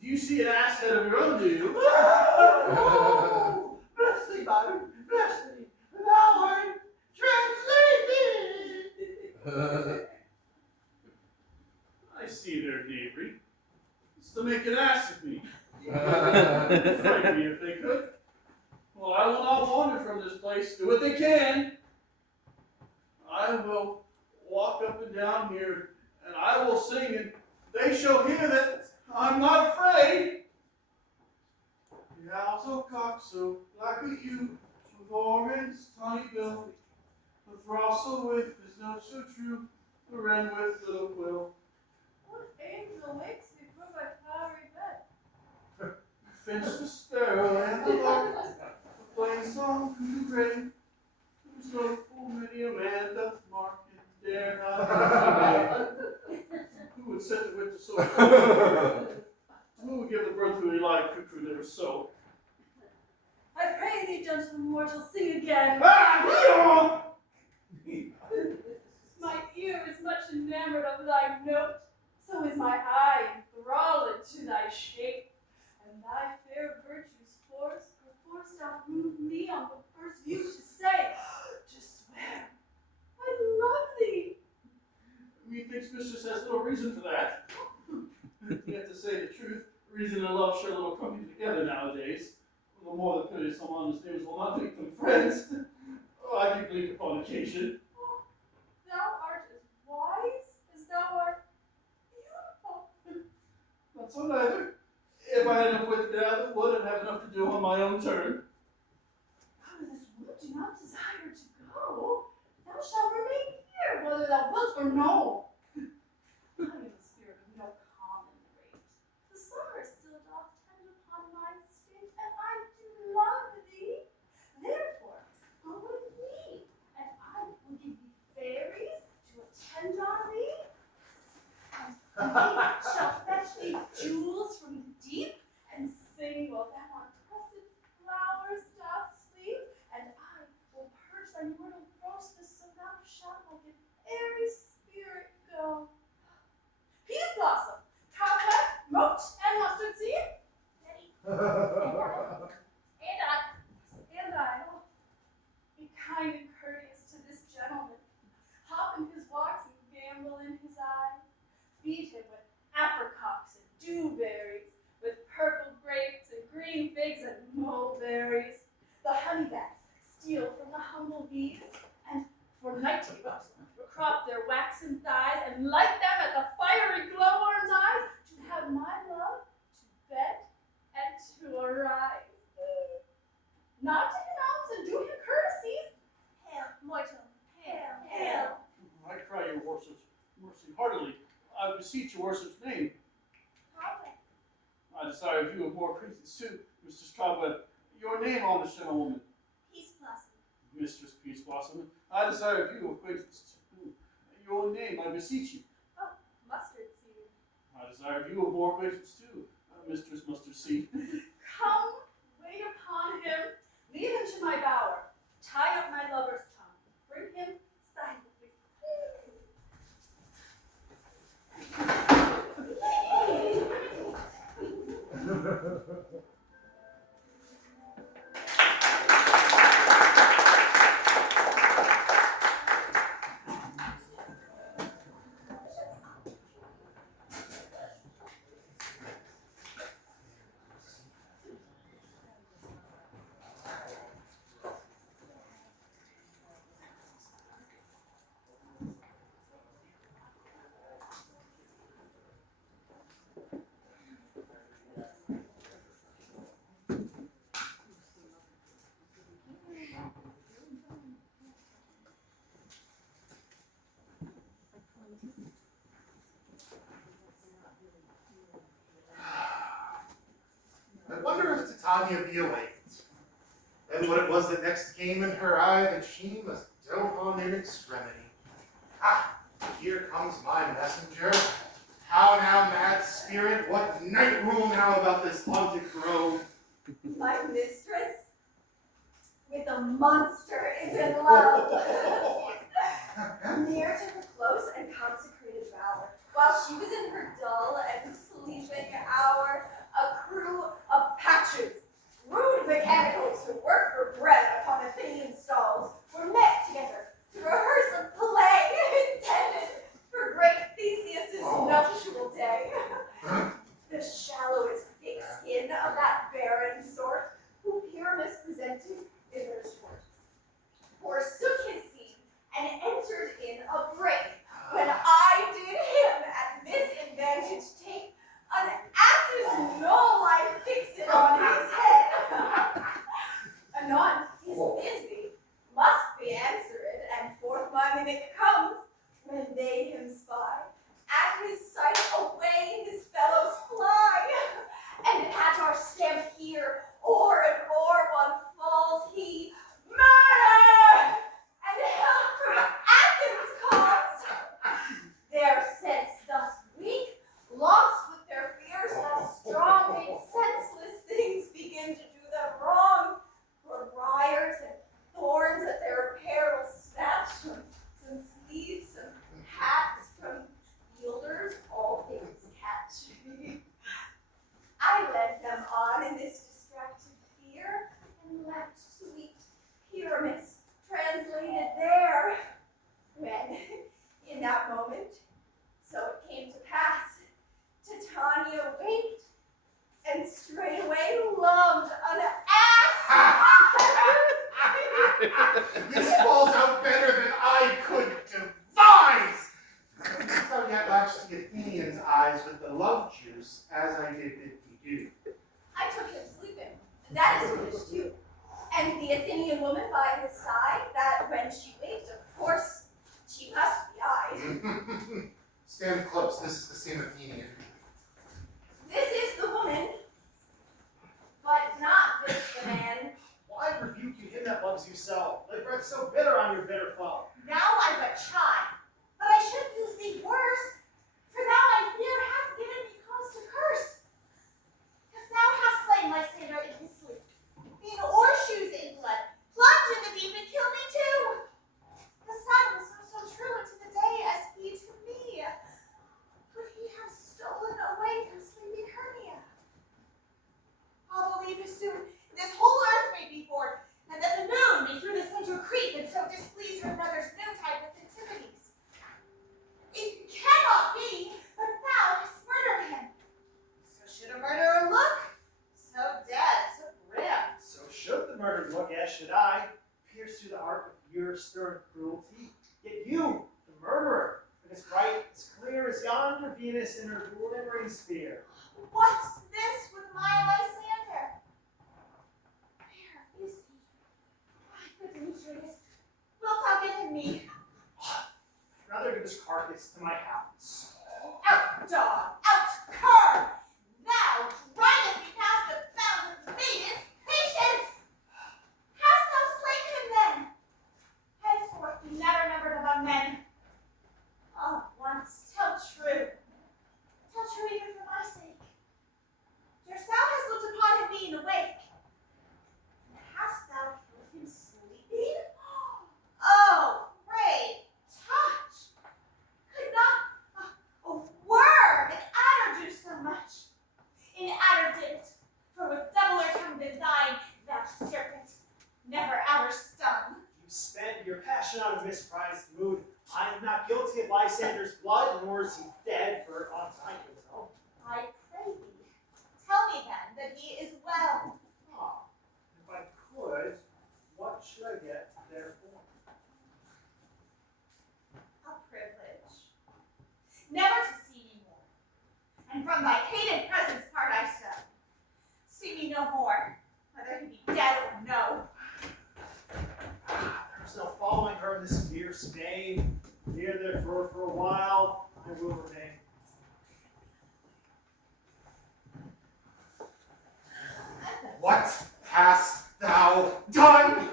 Do you see an ass head of your own, do you? Oh, bless thee, madam, bless thee. Thou art translated. I see their knavery. It's to make an ass of me. Frighten me if they could. Well, I will not wander from this place. Do what they can. I will walk up and down here, and I will sing, and they shall hear that I'm not afraid. The owls, oh cock, so black with you, with orange tawny bill, the throstle with his note so true, the wren with little quill. What angel wakes me from my flowery bed? Finch the sparrow and the lark, the plain song cuckoo gray, whose note full many a man doth mark, and dare not who would set the wit to so who would give the birth to a live cuckoo never so? I pray thee, gentle mortal, sing again. Ah, My ear is much enamored of thy note, so is my eye enthralled to thy shape, and thy fair virtues force doth move me on the first view to say, to swear, I love thee. Methinks mistress has little reason for that. Yet to say the truth, reason and love share little company together nowadays. The more the pity some honest neighbors will not make them friends. Oh, I do believe upon occasion. Oh, thou art as wise as thou art beautiful. Not so neither. If I had enough wit to get out of the wood, I'd have enough to do on my own turn. Out of this wood do not desire to go. Thou or no? I am a spirit of no common rate. The summer still doth tend upon my state, and I do love thee. Therefore, go with me, and I will give thee fairies to attend on thee, and they shall fetch thee jewels from the deep, and sing while thou on pressed flowers doth sleep, and I will purge thy mortal grossness, so thou shalt like an airy spirit go. Peas blossom, cowslip, moat, and mustard seed. And I will be kind and courteous to this gentleman. Hop in his walks and gambol in his eyes. Feed him with apricots and dewberries, with purple grapes and green figs and mulberries. The honey bats steal from the humble bees, and for night tables crop their waxen thighs and light them at the fiery glowworm's eyes, to have my love to bed and to arise. Nod to him, elves, and do him courtesies. Hail, mortal, hail, hail. I cry your worship's mercy heartily. I beseech your worship's name. Cobweb. I desire of you a more acquaintance too, Mistress Cobweb. Your name, honest gentlewoman. Peace blossom. Mistress Peace Blossom. I desire of you acquaintance too. Your name, I beseech you. Oh, mustard seed. I desire of you a more acquaintance too, Mistress Mustard Seed. Come, wait upon him. Lead him to my bower. Tie up my lover's tongue. Bring him silently. I wonder if Titania be awake. Then what it was that next came in her eye that she must dote upon in extremity. Ah, here comes my messenger. How now, mad spirit, what night rule now about this haunted grove? My mistress with a monster is in love. Near to her close and consecrated bower, while she was in her dull and sleeping hour, a crew of patches, rude mechanicals who work for bread upon Athenian stalls, were met together to rehearse a play intended for great Theseus's nuptial day. The shallowest thick skin of that barren sort, who Pyramus presented in their short, forsook his seat and entered in a break, when I did him at this advantage take an ass's knoll I fix it on his head. Anon his busy must be answered, and forth my mimic comes, when they him spy. At his sight away his fellows fly, and at our stamp here, o'er and o'er one falls he, murder! And help from Athens calls. Their sense thus weak, lost with their fears thus strong, made senseless things begin to do them wrong. For briars and thorns at their apparel snatch, some sleeves, some hats, from fielders all things catch. I led them on in this distracted fear, and left sweet Pyramus translated there. When, in that moment, so it came to pass, Titania waked, and straightway loved an ass. This falls out better than I could devise. So yet latched the Athenians' eyes with the love juice, as I did bid thee do. I took him sleeping. That is finished too. And the Athenian woman by his side, that when she waked, of course, she must be eyed. Stand close. This is the same Athenian. This is the woman, but not this the man. Why rebuke you him that loves you so? Thy breath so bitter on your bitter foe. Now I but chide, but I should use thee worse, for thou I fear hast given me cause to curse. If thou hast slain Lysander in his sleep, in horseshoes in blood, plunge in the deep and kill me too. The sun was not so true unto the day as he to me. Could he have stolen away from sleeping Hermia? I'll believe as soon this whole earth may be bored, and that the moon may through the center creep, and so displease her brother's noontide with activities. It cannot be, but thou hast murdered him. So should a murderer look, so dead, so grim. So should the murdered look, as should I, pierce through the heart with your stern cruelty. Yet you, the murderer, it is bright, as clear as yonder Venus in her glimmering sphere. What's this with my Lysander? Where is he? My good Demetrius, wilt thou give him me? I'd rather give his carcass to my hounds. Out, dog! Out, cur! Thou drivest me past the bounds of maidens' patience! Hast thou slain him then? Henceforth be never numbered among men. Oh, once, tell true. Tell true even for my sake. Durst thou hast looked upon him being awake? And hast thou killed him sleeping? Oh, great touch! Could not a worm, an adder do so much? An adder did it, for with doubler tongue than thine, thou serpent, never adder stung. You spent your passion on a misprized mood. I am not guilty of Lysander's blood, nor is he dead for aught I can tell. I pray thee, tell me then that he is well. Ah, if I could, what should I get therefore? A privilege. Never to see me more. And from thy hated presence part I so. See me no more, whether he be dead or no. There's no following her in this fierce vein. Here, therefore, for a while, I will remain. What hast thou done?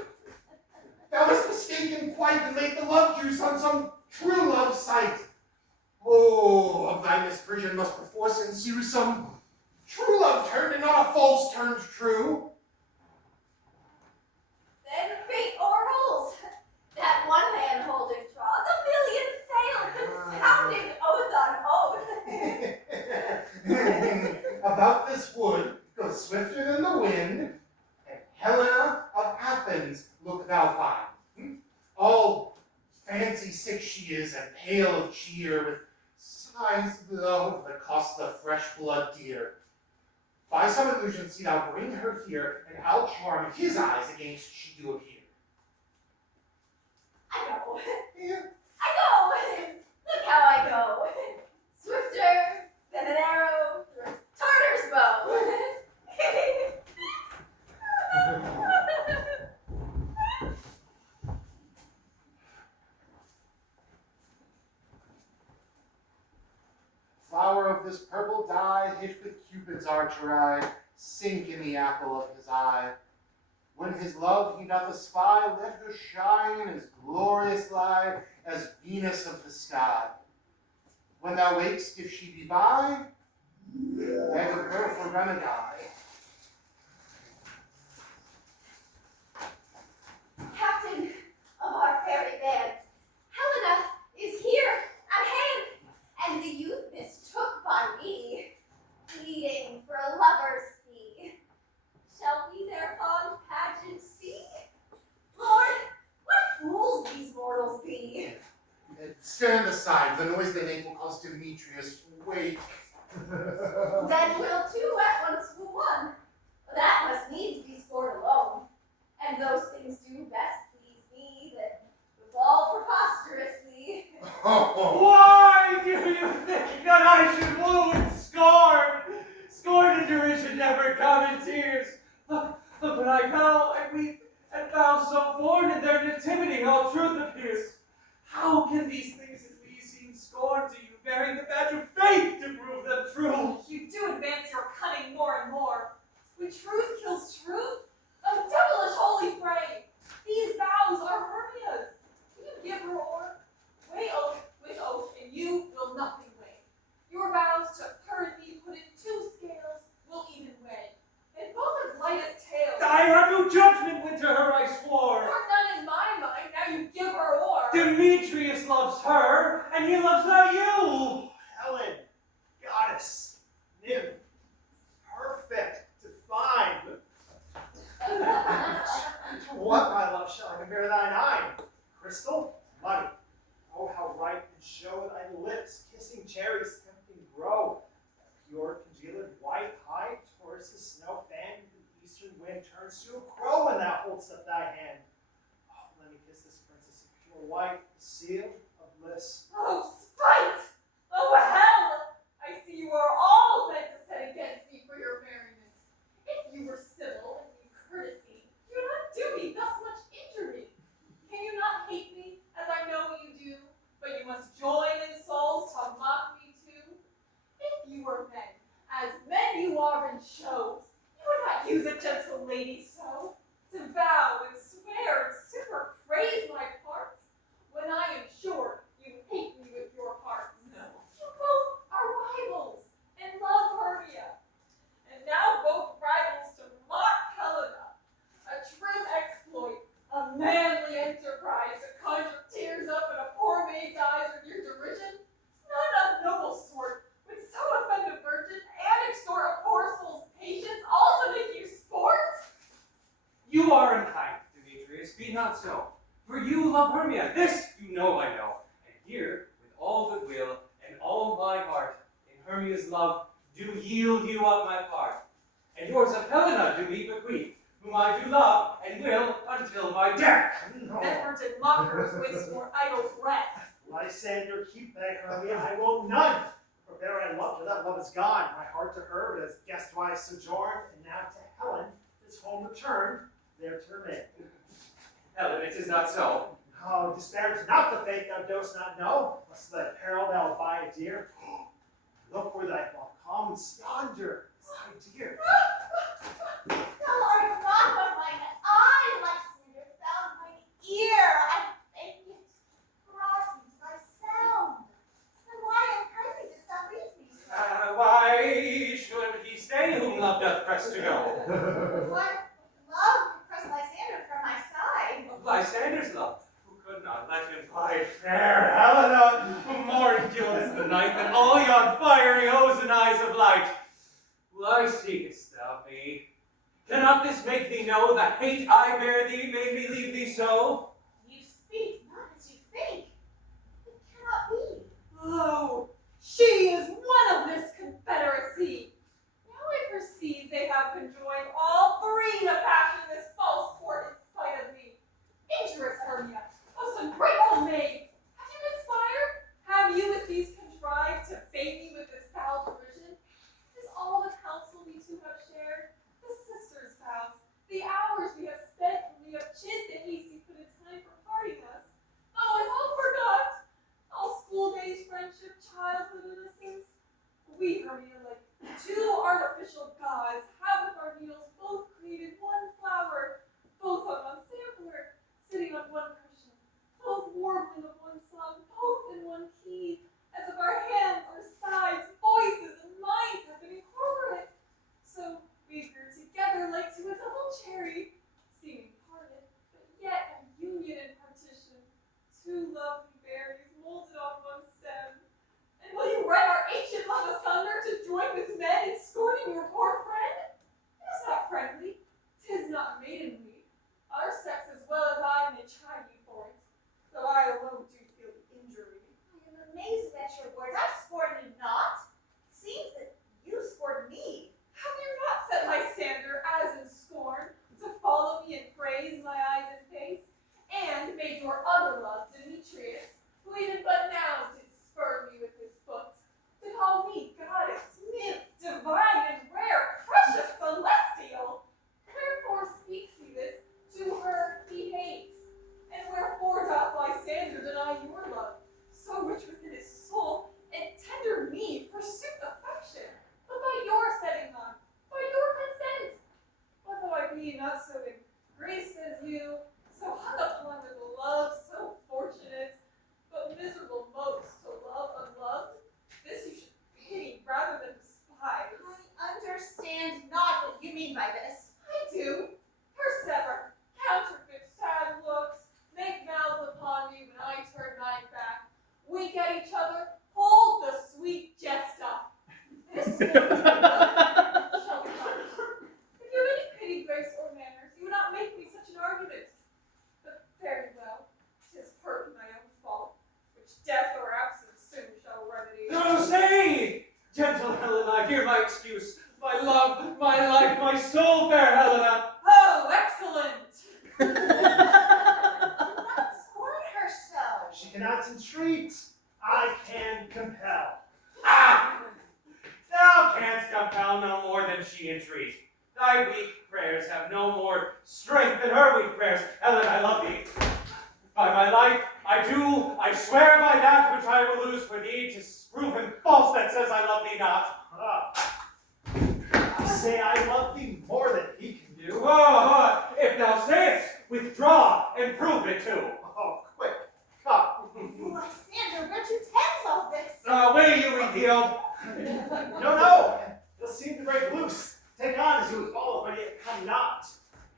Thou hast mistaken quite and laid the love juice on some true love sight. Oh, of thy misprision must perforce ensue some true love turned and not a false turned true. Then fate o'errules. That one man holding troth, a million fail, confounding oath on oath. About this wood goes swifter than the wind, and Helena of Athens look thou find. All fancy sick she is, and pale of cheer, with sighs of love that cost the fresh blood dear. By some illusion see thou bring her here, and I'll charm his eyes against she do appear. I go. Yeah. I go. Look how I go. Swifter than an arrow through a Tartar's bow. Flower of this purple dye, hit with Cupid's archer eye, sink in the apple of his eye. When his love he doth espy, let her shine as glorious lie as Venus of the sky. When thou wakest, if she be by, beg of her for remedy. Captain of our fairy band, Helena is here at hand, and the youth mistook by me, pleading for a lover's fee. Shall we their fond pageant see? Lord, what fools these mortals be! Stand aside, the noise they make will cause Demetrius to wake. Then we'll two at once woo one. That must needs be scored alone. And those things do best please me that revolve preposterously. Why do you think that I should woo with scorn? Scorn and derision never come in tears. Look, when I fell, I weep, and thou so born in their nativity all truth appears. How can these things that we seem scorn to you vary the loves her, and he loves not you. Helen, goddess, nymph, perfect, divine. To what, my love, shall I compare thine eye? Crystal, muddy. Oh, how ripe and show thy lips, kissing cherries, tempting grow. Pure, congealed, white, high, towards the snow, fanned with the eastern wind, turns to a crow when thou holdst up thy hand. Oh, let me kiss this princess of pure white, the seal of bliss. Oh, spite! Oh, hell! I see you are all bent to set against me for your merriment. If you were civil and in courtesy, you would not do me thus much injury. Can you not hate me, as I know you do, but you must join in souls to mock me too? If you were men, as men you are in shows, you would not use a gentle lady so, to vow and swear and super praise my parts, when I am sure you hate me with your hearts. No. You both are rivals, and love Hermia. And now both rivals to mock Helena, a trim exploit, a manly enterprise to conjure tears up in a poor maid's eyes with your derision. Not of noble sort, would so offend a virgin and extort a poor soul's patience, all to make you sport? You are unkind, Demetrius, be not so. For you love Hermia, this you know I know. And here, with all goodwill and all my heart, in Hermia's love, do yield you up my part. And yours of Helena do we bequeath, whom I do love and will until my death. No. Effort and mockers waste your idle breath. Lysander, keep thy Hermia, I will none. For there I loved her, that love is gone. My heart to her, but as guest-wise sojourned, and now to Helen, this home returned, there to remain. Helen, it is not so. Oh, disparage not the faith thou dost not know, lest thy peril thou buy dear. Look where thy love comes, yonder is thy dear. Thou art not but mine eye, Lysander, found mine ear. I beg it, brought me to thy sound. And why unkindly didst thou leave me so? Why should he stay whom love doth press to go? What love could press Lysander from my side? Lysander's love, who could not let him bide fair Helena, who more endureth the night than all yon fiery hose and eyes of light. Why seekest thou me? Cannot this make thee know the hate I bear thee made me leave thee so? You speak not as you think. It cannot be. Lo, she is one of this confederacy. Now I perceive they have conjoined all three to fashion this false sport in spite of me. Injurious Hermia, most ungrateful maid, have you conspired? Have you with these contrived to bait me with this foul derision? Is all the counsel we two have shared, the sisters' vows, the hours we have spent when we have chid the hasty put in time for parting us? Oh, is all forgot? All school days, friendship, childhood innocence? We, Hermia, like two artificial gods, have with our needles both created one flower, both on one sampler, sitting on one cushion, both warbling of one song, both in one key, as if our hands, our sides, voices, and minds have been incorporate. So we grew together like to a double cherry, seeming parted, but yet a union in partition, two lovely berries molded on one stem. And will you rend our ancient love asunder to join with men in scorning your poor excuse. My love, my life, my soul, fair Helena. Oh, excellent! Do not scorn her so. She cannot entreat. I can compel. Ah! Thou canst compel no more than she entreat. Thy weak prayers have no more strength than her weak prayers. Helen, I love thee. By my life, I swear by that which I will lose for thee, 'tis proven false that says I love thee not. I say I love thee more than he can do. If thou sayest, withdraw and prove it too. Oh, quick, come. Lysander, where to tends all this? Away you Ethiop. No, you'll seem to break loose. Take on as you would follow, but yet come not.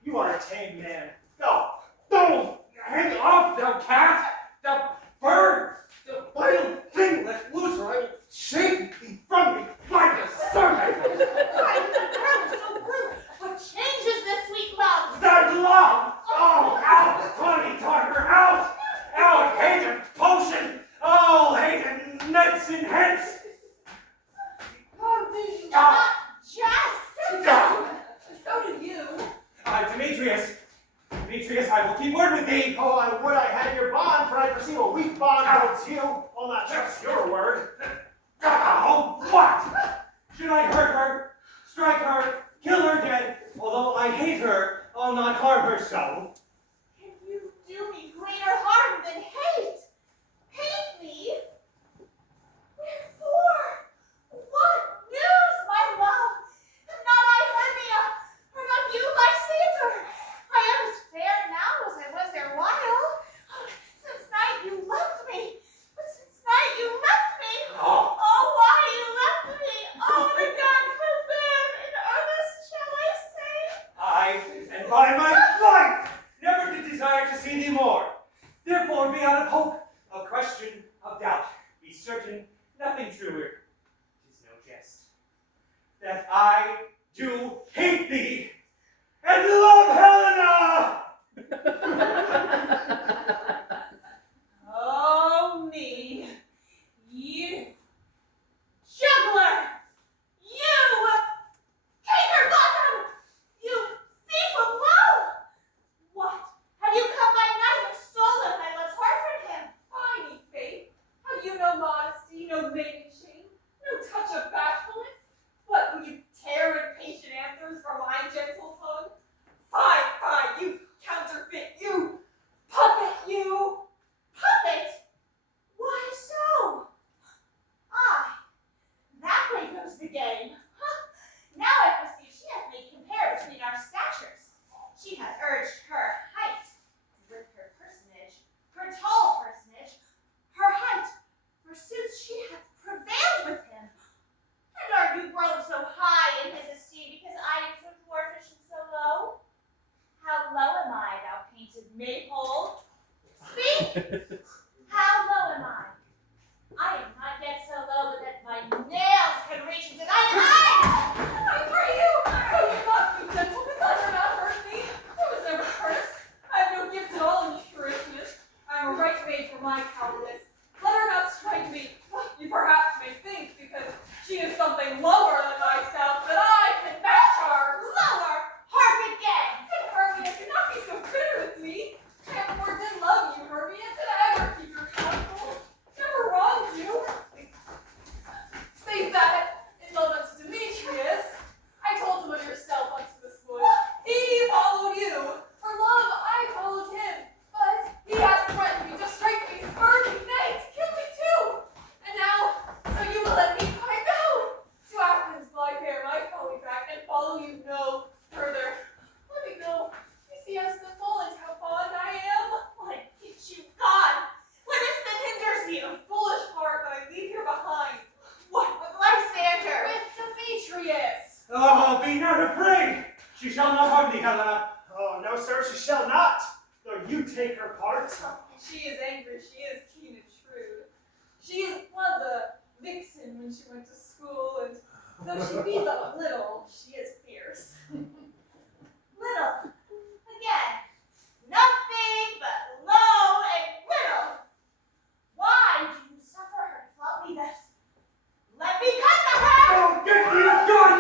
You are a tame man. Go. Don't hang off, thou cat, thou bird, the vile thing let loose, or I will shake thee from me like a serpent. Why, the girl is so rude. What changes this sweet love? That love! Oh, out, bloody Tartar, out! Out, hated potion! Oh, hated medicine, hence! Oh, do you not just? So do you. Demetrius, I will keep word with thee. Oh, I would I had your bond, for I perceive a weak bond holds you. I'll not trust your word. Oh, what? Should I hurt her, strike her, kill her dead? Although I hate her, I'll not harm her so. Can you do me greater harm than hate? Hate me? Wherefore? What news, my love? Am not I Hermia? Are not you Lysander? I am as fair now as I was erewhile. Since night you left me. But since night you left me. Oh. Oh, why you left me? Oh, the gods forbid. In earnest shall I say? And by my life, never did desire to see thee more. Therefore be out of hope, of question, of doubt. Be certain, nothing truer. 'Tis no jest. That I do hate thee, and love Helena! Oh, me. You. Juggler! You! Hater bottom! You thief of love! What? Have you come by night and stolen my love's heart from him? I need faith. Have you no modesty, no maiden shame, no touch of bashfulness? What, will you tear impatient answers from my gentle tongue? Fie, you counterfeit, you puppet, you! Puppet? Why so? Ah, that way goes the game. Huh. Now I perceive she hath made compare between our statures. She hath urged her height with her personage, her tall personage, her height. Forsooth, she hath prevailed with him. And are you grown so high in his esteem because I am so dwarfish and so low? How low am I, thou painted maypole? Speak! How low am I? I am not yet so low but that my nails can reach into thine eyes! I pray you! Oh, you must be gentle, but let her not hurt me. I was never cursed. I have no gift at all in shrewdness. I am a right maid for my cowardice. Let her not strike me. You perhaps may think, because she is something lower than myself, that I can match her. Lower! Hark again! And Hermia, do not be so bitter with me. I have more than love you, Hermia. Did I ever keep your counsel? Never wronged you. Save that, in love unto Demetrius. I told him of yourself unto this wood. He followed you. For love, I followed him. But he has threatened me to strike me, spurred me, nay, to kill me too. And now, so you will let me find out. To Athens will I bear my folly back and follow you no further. Let me go. You see how simple and how fond I am? What gets you gone? What is that hinders you? A foolish heart that I leave here behind. What with Lysander? With Demetrius. Oh, be not afraid. She shall not harm thee, Helena. Oh, no, sir, she shall not. Though you take her part. She is angry. She is keen and shrewd. She was a vixen when she went to school, and though she be but little, she is fierce. Little. Again. Nothing but low and little. Why do you suffer her to flout me thus? Let me cut the hair! Oh, get you, God,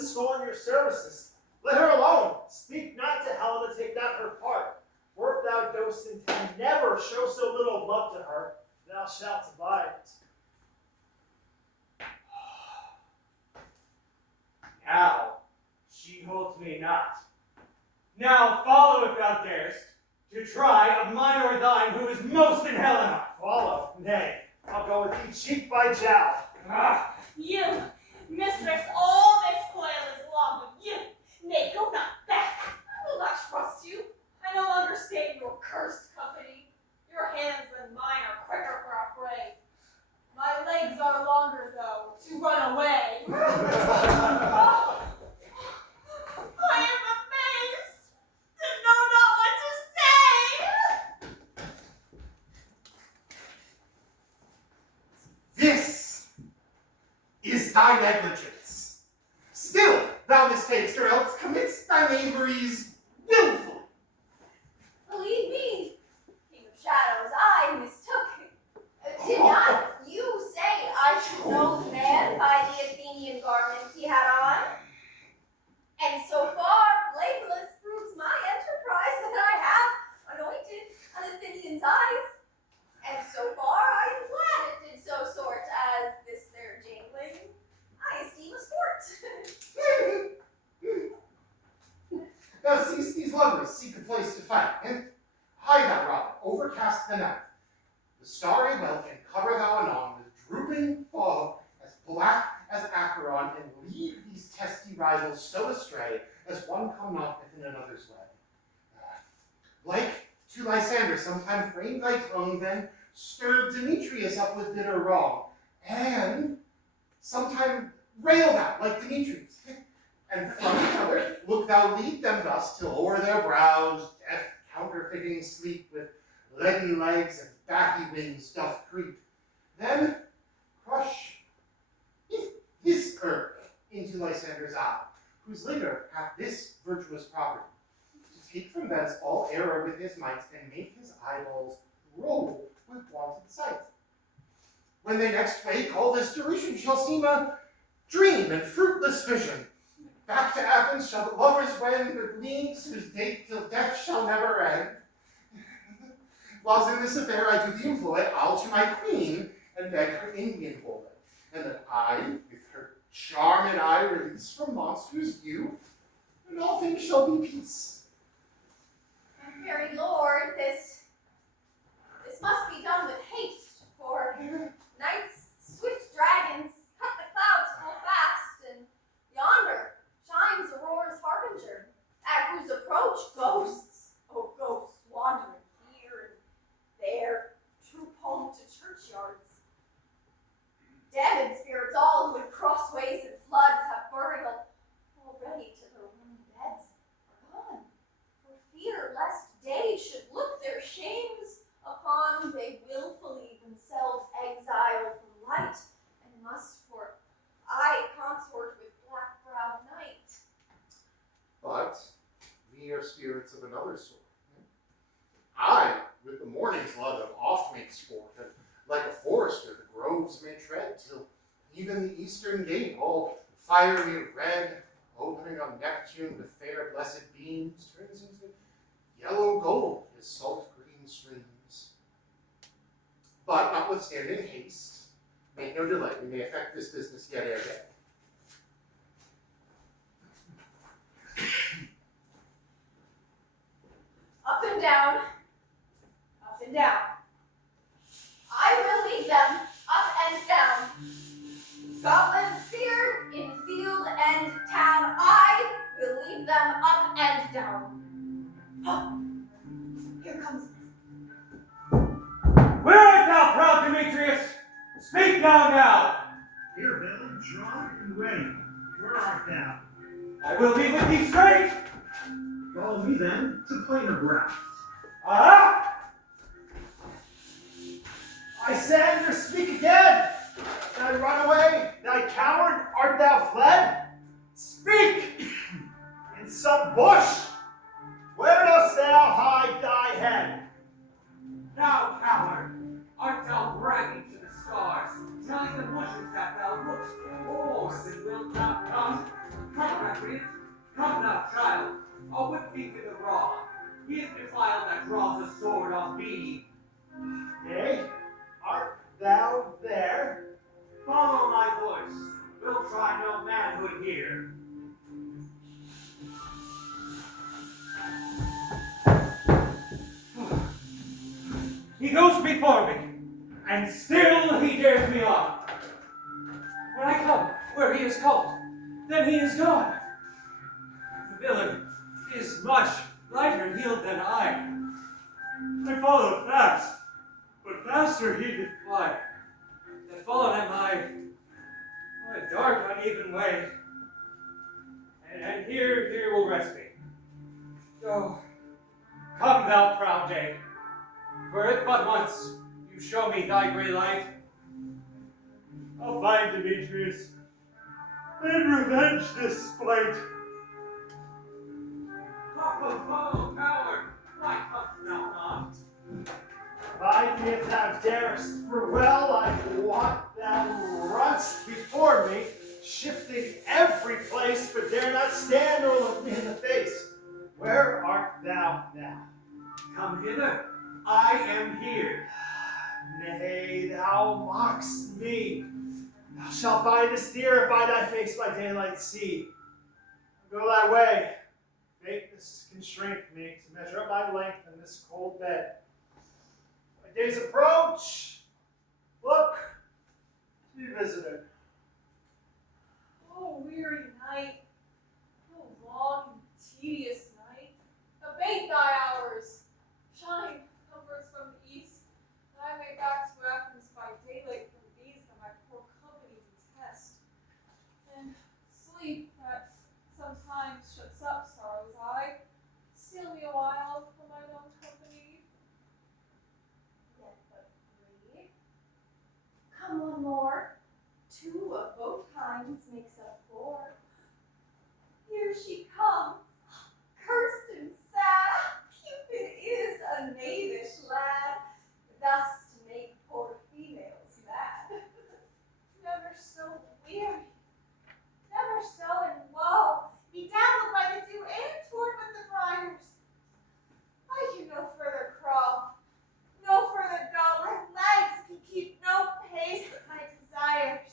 wouldn't scorn your services. Let her alone. Speak not to Helen to take not her part. For if thou dost intend never show so little love to her, thou shalt abide it. Now she holds me not. Now follow if thou darest, to try of mine or thine who is most in Helena. Follow, nay, I'll go with thee cheek by jowl. Ah, You, mistress, all this coil is long with you. Nay, go not back. I will not trust you. I no longer stay in your cursed company. Your hands and mine are quicker for a fray. My legs are longer, though, to run away. Oh, I am amazed and know not what to say. This is thy negligence. Still, thou mistakest, or else commits thy knaveries willfully. Believe me, King of Shadows, I mistook. Did not you say I should know the man by the Athenian garments he had on? And so far, blameless proves my enterprise that I have anointed an Athenian's eyes. And so far, I am glad it did so sort as this there jangling. I esteem a sport. Thou seest these lovers seek a place to fight, and hide thou, Robin, overcast the night. The starry well can cover thou anon with drooping fog as black as Acheron, and lead these testy rivals so astray as one come not within another's way. Like to Lysander, sometime framed thy tongue, then stirred Demetrius up with bitter wrong, and sometime rail thou like Demetrius, and from each other look thou lead them thus till o'er their brows death counterfeiting sleep with leaden legs and batty wings doth creep. Then crush this herb into Lysander's eye, whose liquor hath this virtuous property, to take from thence all error with his might, and make his eyeballs roll with wonted sight. When they next wake, all this duration shall seem a dream and fruitless vision. Back to Athens shall the lovers wend with leagues whose date till death shall never end. Whilst in this affair I do the employ, I'll to my queen and beg her Indian boy, and that I, with her charm and eye, release from monstrous view, and all things shall be peace. Very lord, this must be done with haste, for night's swift dragons cut the clouds full fast, and yonder shines Aurora's harbinger, at whose approach ghosts, oh ghosts, wandering here and there, troop home to churchyards. Damned spirits all who would cross ways and floods have buried already to their warm beds are gone, for fear lest day should look their shames upon, they willfully themselves exile from light, and must for aye consort with black-browed night. But we are spirits of another sort. I, with the morning's love, oft make sport, and like a forester the groves may tread, till even the eastern gate, all fiery red, opening on Neptune with fair blessed beams, turns into yellow gold his salt green streams. But notwithstanding haste, make no delay, we may effect this business yet ere day. Up and down, up and down. I will lead them up and down. Scotland feared in field and town. I will lead them up and down. Oh, here comes. where art thou, proud Demetrius? Speak now. Here, Billy, drawn and ready. Where art thou? I will be with thee straight. Follow me then to plainer ground. Ah! Lysander, speak again! Thou run away, thy coward, art thou fled? Speak! In some bush? Where dost thou hide thy head? Thou coward, art thou bragging to the stars, telling the bushes that thou lookst for wars and wilt not come? Come He goes before me, and still he dares me on. When I come where he is called, then he is gone. The villain is much lighter heeled than I. I followed fast, but faster he did fly. Then followed am I, a dark, uneven way. And here will rest me. Oh, come thou proud day, for if but once you show me thy grey light, I'll find Demetrius, and revenge this spite. Ho, coward, why comest thou not? Find me if thou darest, for well I wot thou runn'st before me, shifting every place, but dare not stand or look me in the face. Where art thou now? Come hither, I am here. Nay, thou mock'st me. Thou shalt by this deer, by thy face by daylight see. Go thy way. Faintness constrained me to measure up thy length in this cold bed. My days approach. Look, to be visited. Oh, weary night. Oh, long and tedious night. Abate thy hours. Shine, comforts from the east, that I may back to Athens by daylight from these that my poor company detest. And sleep that sometimes shuts up sorrow's eye, steal me a while from mine own company. Yet but three. Come one more. Two of both kinds makes up four. Here she comes, cursed and sad. Cupid is a knavish lad, thus to make poor females mad. Never so weary, never so in woe, bedazzled by the dew and torn with the briars. I can no further crawl, no further go. My legs can keep no pace with my desires.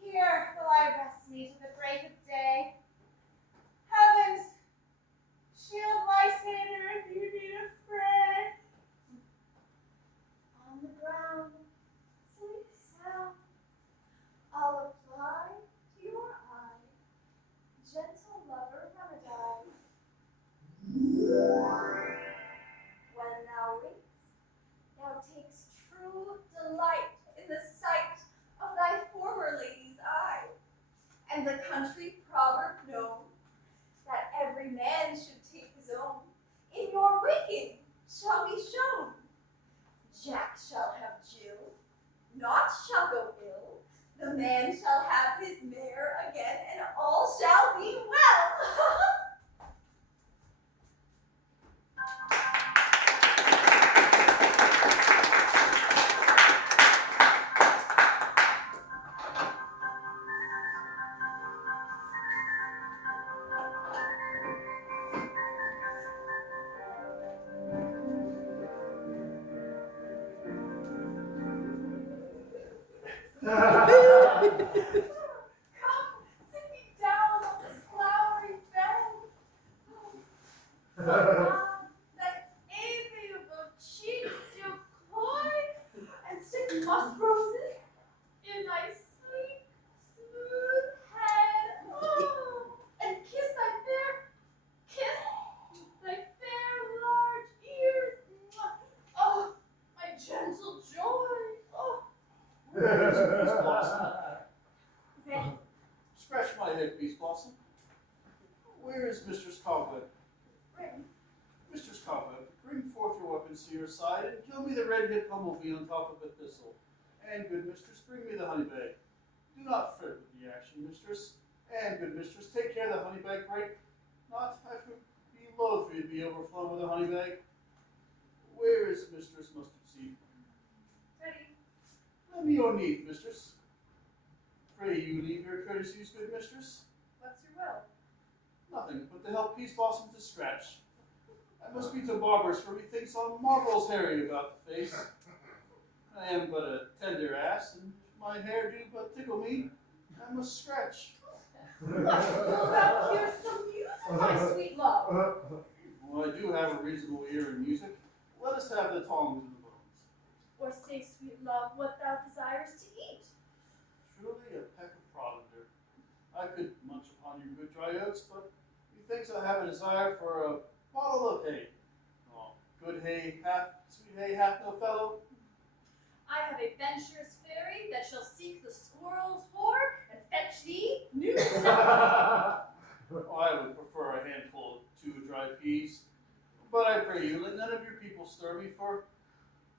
Here will I rest me to the break of day. Heavens, shield Lysander if you need a friend. On the ground, sleep sound. I'll apply to your eye, gentle lover remedy. When thou wakest, thou takest true delight in the sight of thy former lady's eye, and the country proverb known, that every man should take his own, in your waking shall be shown. Jack shall have Jill, naught shall go ill, the man shall have his mare again, and all shall be well. Come, sit me down on this flowery bed. Oh, that amiable cheeks do cloy, and stick musk roses in thy sleek, smooth head. Oh, and kiss thy fair large ears. Oh, my gentle joy. Oh. Peace Blossom. Then Scratch my head, Peace Blossom. Where is Mistress Cobweb? bring Mistress Cobweb, bring forth your weapons to your side and kill me the red-hipped humblebee on top of the thistle. And, good mistress, bring me the honey bag. Do not fret with the action, mistress. And, good mistress, take care the honey bag break. Not, I would be loath for you to be overflown with a honey bag. Where is Mistress Mustard Seed? ready. Lend me your neath, mistress. Pray you leave your courtesies, good mistress. What's your will? Nothing but to help Peace Blossom to scratch. I must be to barbers, for methinks on marvel's hairy about the face. I am but a tender ass, and if my hair do but tickle me, I must scratch. What will thou hear some music, my sweet love? Well, I do have a reasonable ear in music. Let us have the tongs and the bones. love what thou desirest to eat. Truly a peck of provender. I could munch upon your good dry oats, but methinks I have a desire for a bottle of hay. Oh, good hay hath, sweet hay hath no fellow. I have a venturous fairy that shall seek the squirrel's hoard and fetch thee new nuts. I would prefer a handful of 2 dry peas. But I pray you, let none of your people stir me, for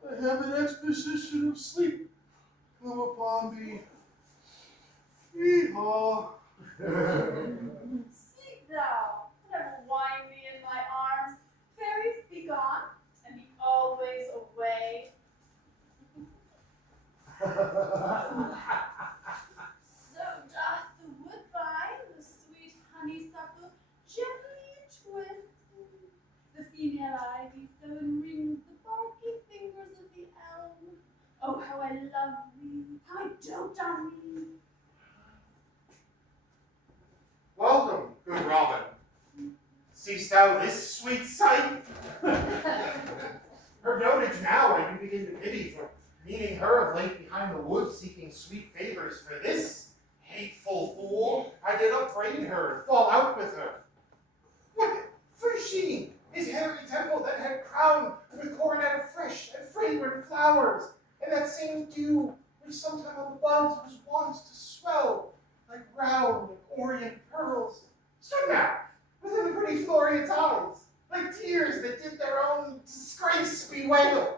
I have an exposition of sleep come upon me. Hee-haw. Sleep thou, and I will wind thee in my arms. Fairies, be gone, and be always away. So doth the woodbine, the sweet honeysuckle, gently twist. The female ivy so enrings the barky fingers of the elm. Oh, how I love thee, how I dote on thee. Welcome, good Robin. Seest thou this sweet sight? Her dotage now I do begin to pity, for meeting her of late behind the wood seeking sweet favors for this hateful fool, I did upbraid her and fall out with her. What? For she, his hairy temple that had crowned with coronet of fresh and fragrant flowers, and that same dew which sometime on the buds was wont to swell like round and orient pearls, stood now within the pretty Florian's eyes, like tears that did their own disgrace bewail.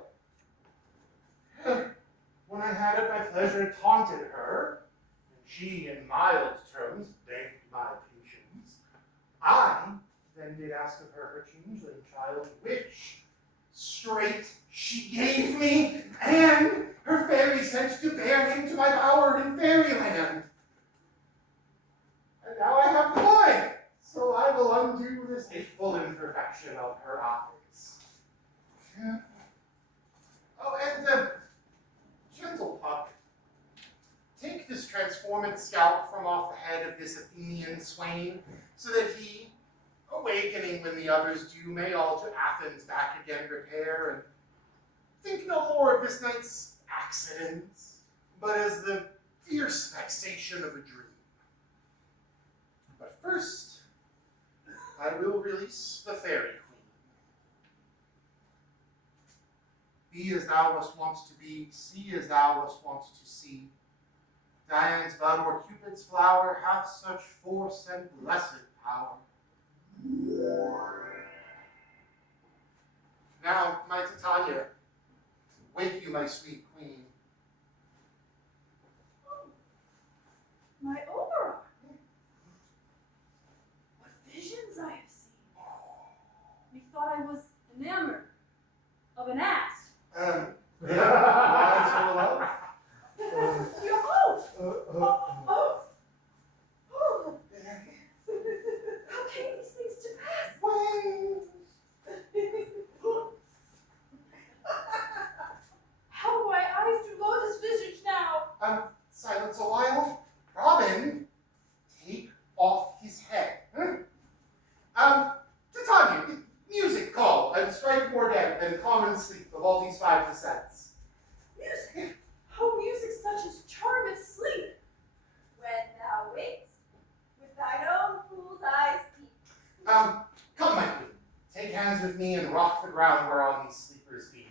When I had at my pleasure taunted her, and she in mild terms begged my patience, I then did ask of her her changeling child, which straight she gave me, and her fairy sent to bear him to my bower in fairyland. And now I have mine, so I will undo this hateful imperfection of her eyes. Oh, and gentle puck, take this transformed scalp from off the head of this Athenian swain, so that he, awakening when the others do, may all to Athens back again repair, and think no more of this night's accidents, but as the fierce vexation of a dream. But first, I will release the fairy queen. Be as thou wast wont to be, see as thou wast wont to see. Dian's bud or Cupid's flower hath such force and blessed power. Now, my Titania, wake you, my sweet queen. Oh, my Oberon. What visions I have seen. Methought I was enamored of an ass. Wise for love? How came these things to pass? When? How my eyes do load this visage now? Silence a while. Robin, take off his head. Titania, music call, and strike more dead than common sleep of all these 5 descents. Music? Oh, music such as charmeth sleep. When thou wakest, with thine own fool's eyes peep. Come, my queen, take hands with me and rock the ground whereon these sleepers be.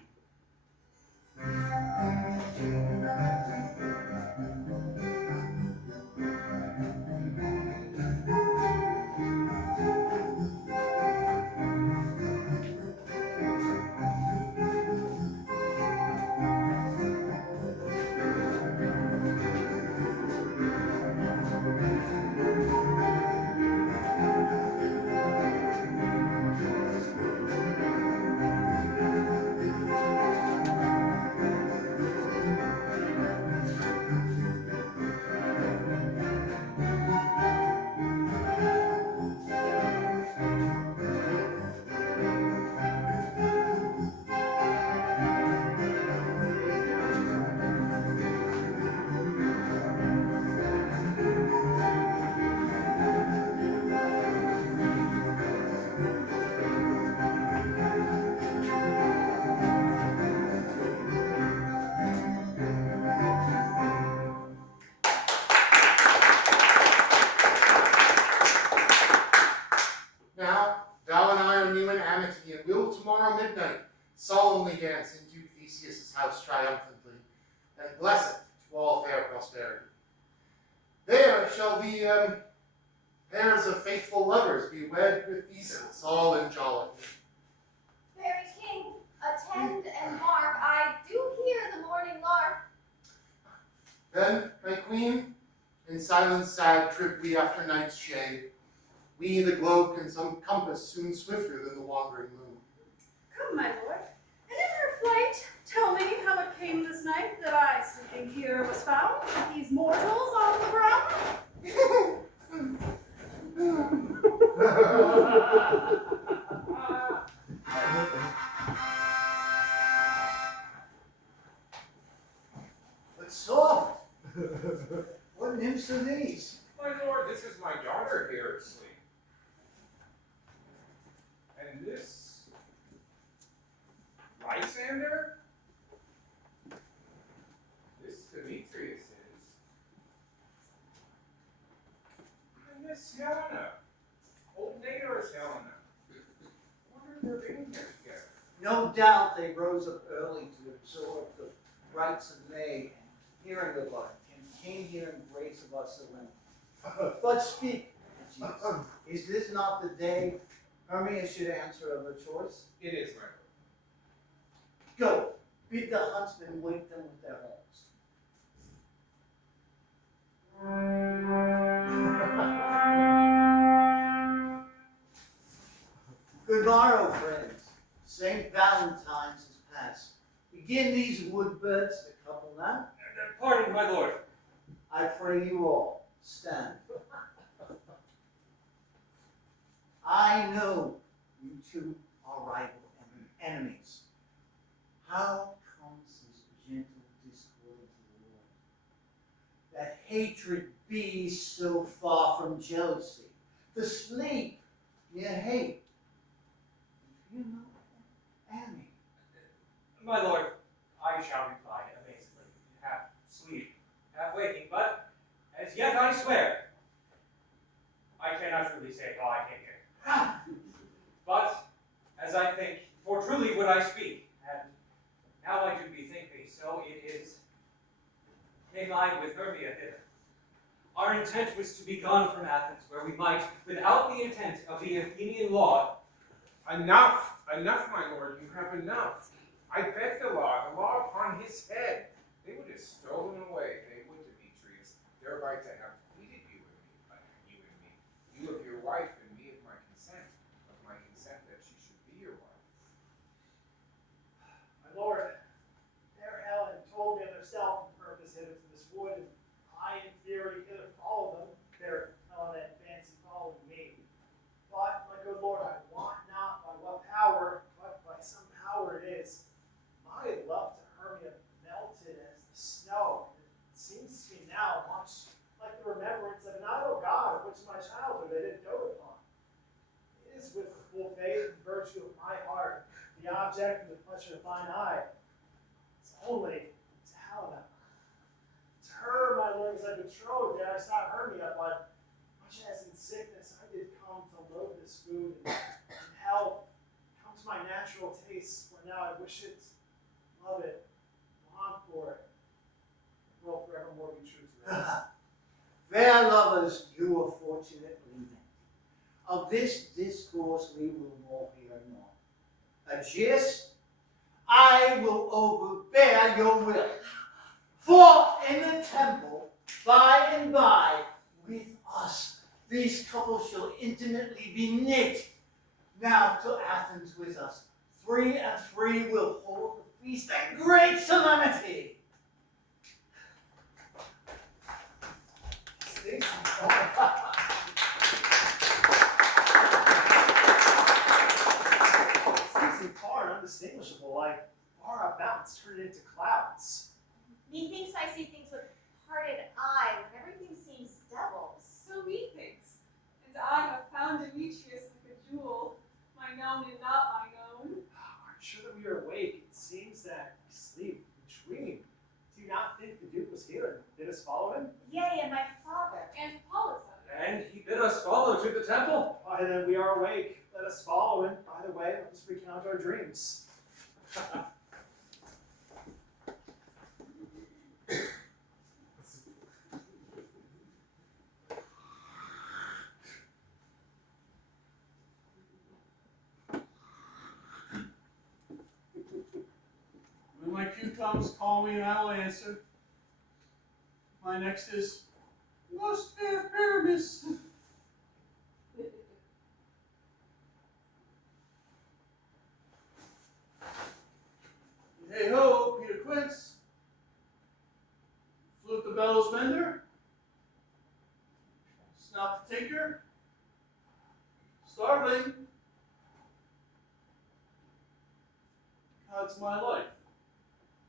midnight, solemnly dance in Duke Theseus' house triumphantly, and bless it to all fair prosperity. There shall the pairs of faithful lovers be wed with Theseus, all in jollity. Fairy king, attend and mark, I do hear the morning lark. Then, my queen, in silence sad trip we after night's shade. We the globe can some compass soon swifter than the wandering moon. Come, my lord, and in her flight, tell me how it came this night that I sleeping here was found, with these mortals on the ground. But soft. What nymphs are these? My lord, this is my daughter here asleep. And this Lysander? This Demetrius is. And this Helena. Old Nader's Helena. I wonder if they're being here together. No doubt they rose up early to absorb the rites of May and hearing of our and came here in grace of us alone. But speak, Jesus, is this not the day Hermia should answer of her choice? It is, my lord. Go, bid the huntsmen wake them with their horns. Good morrow, friends. St. Valentine's is past. Begin these wood birds to couple now. Pardon, my lord. I pray you all, stand. I know you two are rival enemies. How comes this gentle discord into the world? That hatred be so far from jealousy, to sleep near hate. You know, Annie. My lord, I shall reply amazedly, half sleep, half waking, but as yet I swear, I cannot truly say how I came here. But, as I think, for truly would I speak, and now I do bethink me, so it is, came I with Hermia hither. Our intent was to be gone from Athens, where we might, without the intent of the Athenian law. Enough! Enough, my lord, you have enough. I beg the law upon his head. They would have stolen away, they would, Demetrius, thereby to have defeated you and me. You of your wife, and me of my consent that she should be your wife. My lord, fair Helen told me of herself and purpose hither to this wood, and I in theory could have followed them, fair Helen and fancy following me. But, my good lord, I want not by what power, but by some power it is. My love to Hermia melted as the snow, and it seems to me now much like the remembrance of an idol god of which in my childhood I did dote upon. It is with the full faith and virtue of my heart, the object and the pleasure of mine eye. It's only to Helena. To her, my lord, as I betrothed, dare I sought Hermia, but much as in sickness I did come to loathe this food, and in health come to my natural tastes, for now I wish it, love it, long for it, and will forevermore be true to it. Fair lovers, you are fortunately met. Of this discourse we will more hear anon. Aegeus, I will overbear your will. For in the temple, by and by, with us, these couples shall intimately be knit. Now to Athens with us, 3 and 3 will hold the feast and great solemnity. Stacy, far undistinguishable, like far up mountains turned into clouds. Methinks I see things with parted eye when everything seems devils. So methinks, and I have found Demetrius like a jewel, my known and not my known. I'm sure that we are awake. It seems that we sleep, we dream. Do you not think the Duke was here and bid us follow him? Yea, and my father. And Hippolyta. And he bid Let us follow to the temple. Why then we are awake. Let us follow, and by the way, let us recount our dreams. When my cue comes, call me and I will answer. My next is, most fair Pyramus. Hey ho, Peter Quince. Flute the bellows mender. Snout the tinker. Starveling. God's my life.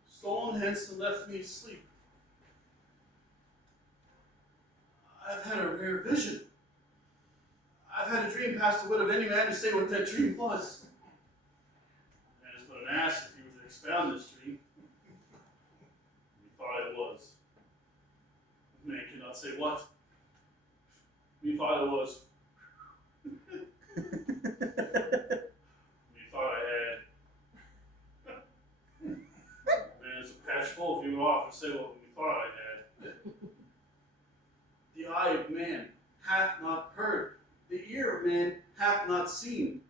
Stolen hence and left me asleep. I've had a rare vision. I've had a dream past the wit of any man to say what that dream was. Man is but an ass if he were to expound this dream. We thought it was. Man cannot say what. We thought it was. We thought I had. Man is a patch full if he would often say what we thought I had. The eye of man hath not heard, the ear of man hath not seen.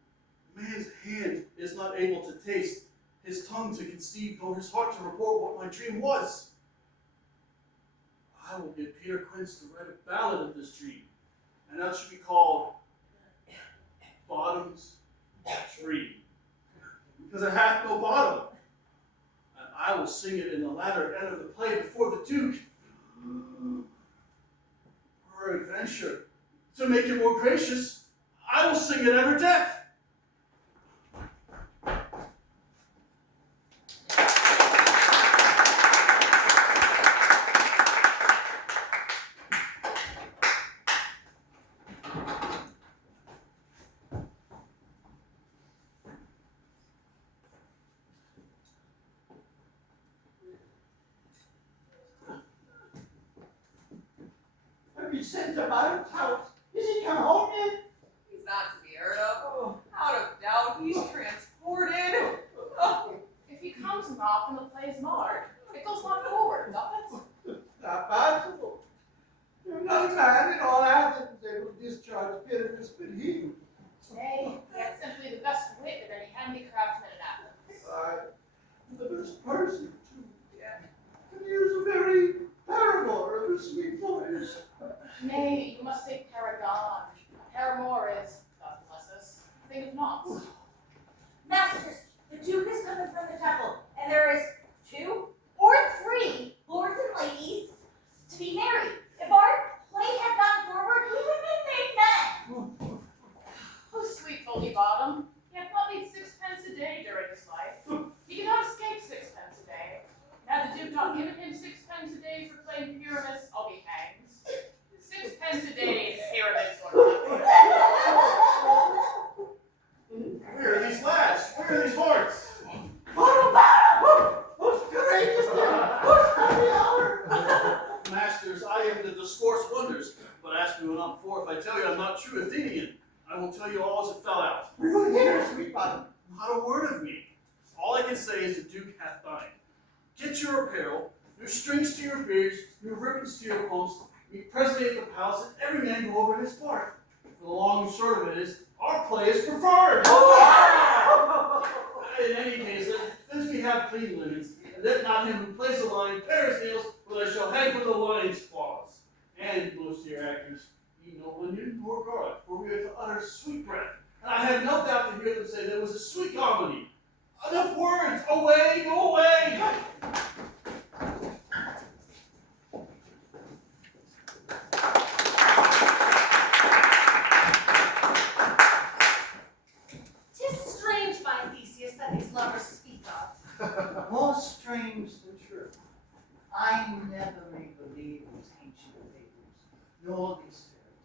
Man's hand is not able to taste, his tongue to conceive, nor his heart to report what my dream was. I will get Peter Quince to write a ballad of this dream, and that should be called Bottom's Dream, because it hath no bottom. And I will sing it in the latter end of the play before the Duke. Adventure. To make it more gracious, I will sing it ever deaf. Have you sent him out of town? Is he come home yet? He's not to be heard of. Out of doubt, he's transported. Oh, If he comes not, then the play is marred. It goes not forward, doth it? Not possible. There's not a man in all Athens able to discharge Pyramus but he. Nay, he hath simply the best wit of any handicraftsman in Athens. The best person, too. Yeah. And he is a very paramour of a sweet voice. Nay, you must say paragon. Paramour is, God bless us, a thing of naught. Masters, the Duke is coming from the temple, and there is 2 or 3 lords and ladies to be married. If our play had gone forward, we would have been made men. Oh, sweet holy bottom, he hath not made 6pence a day during his life. He cannot escape 6pence a day. Had the Duke not given him 6pence a day for playing Pyramus, I'll be hanged. 6pence a day in Pyramus or Where are these lads? Where are these hordes? Who's courageous there? Who's happy hour? Masters, I am the discourse wonders, but ask me when I'm for. If I tell you I'm not true Athenian, I will tell you all as it fell out. We will hear, sweet bottom. Not a word of me. All I can say is the Duke hath dined. Get your apparel, your strings to your beards, your ribbons to your pumps, meet presently at the palace, and every man go over his part. For the long and short of it is, our play is preferred. In any case, let we have clean linens, and let not him who plays the line tear his nails, for they shall hang from the lion's claws. And, most dear actors, ye no onion nor garlic, for we are to utter sweet breath. And I had no doubt to hear them say that it was a sweet comedy. Enough words! Away! Go away! "'Tis strange, my Theseus, that these lovers speak of. More strange than true. I never may believe these ancient fables, nor these fairy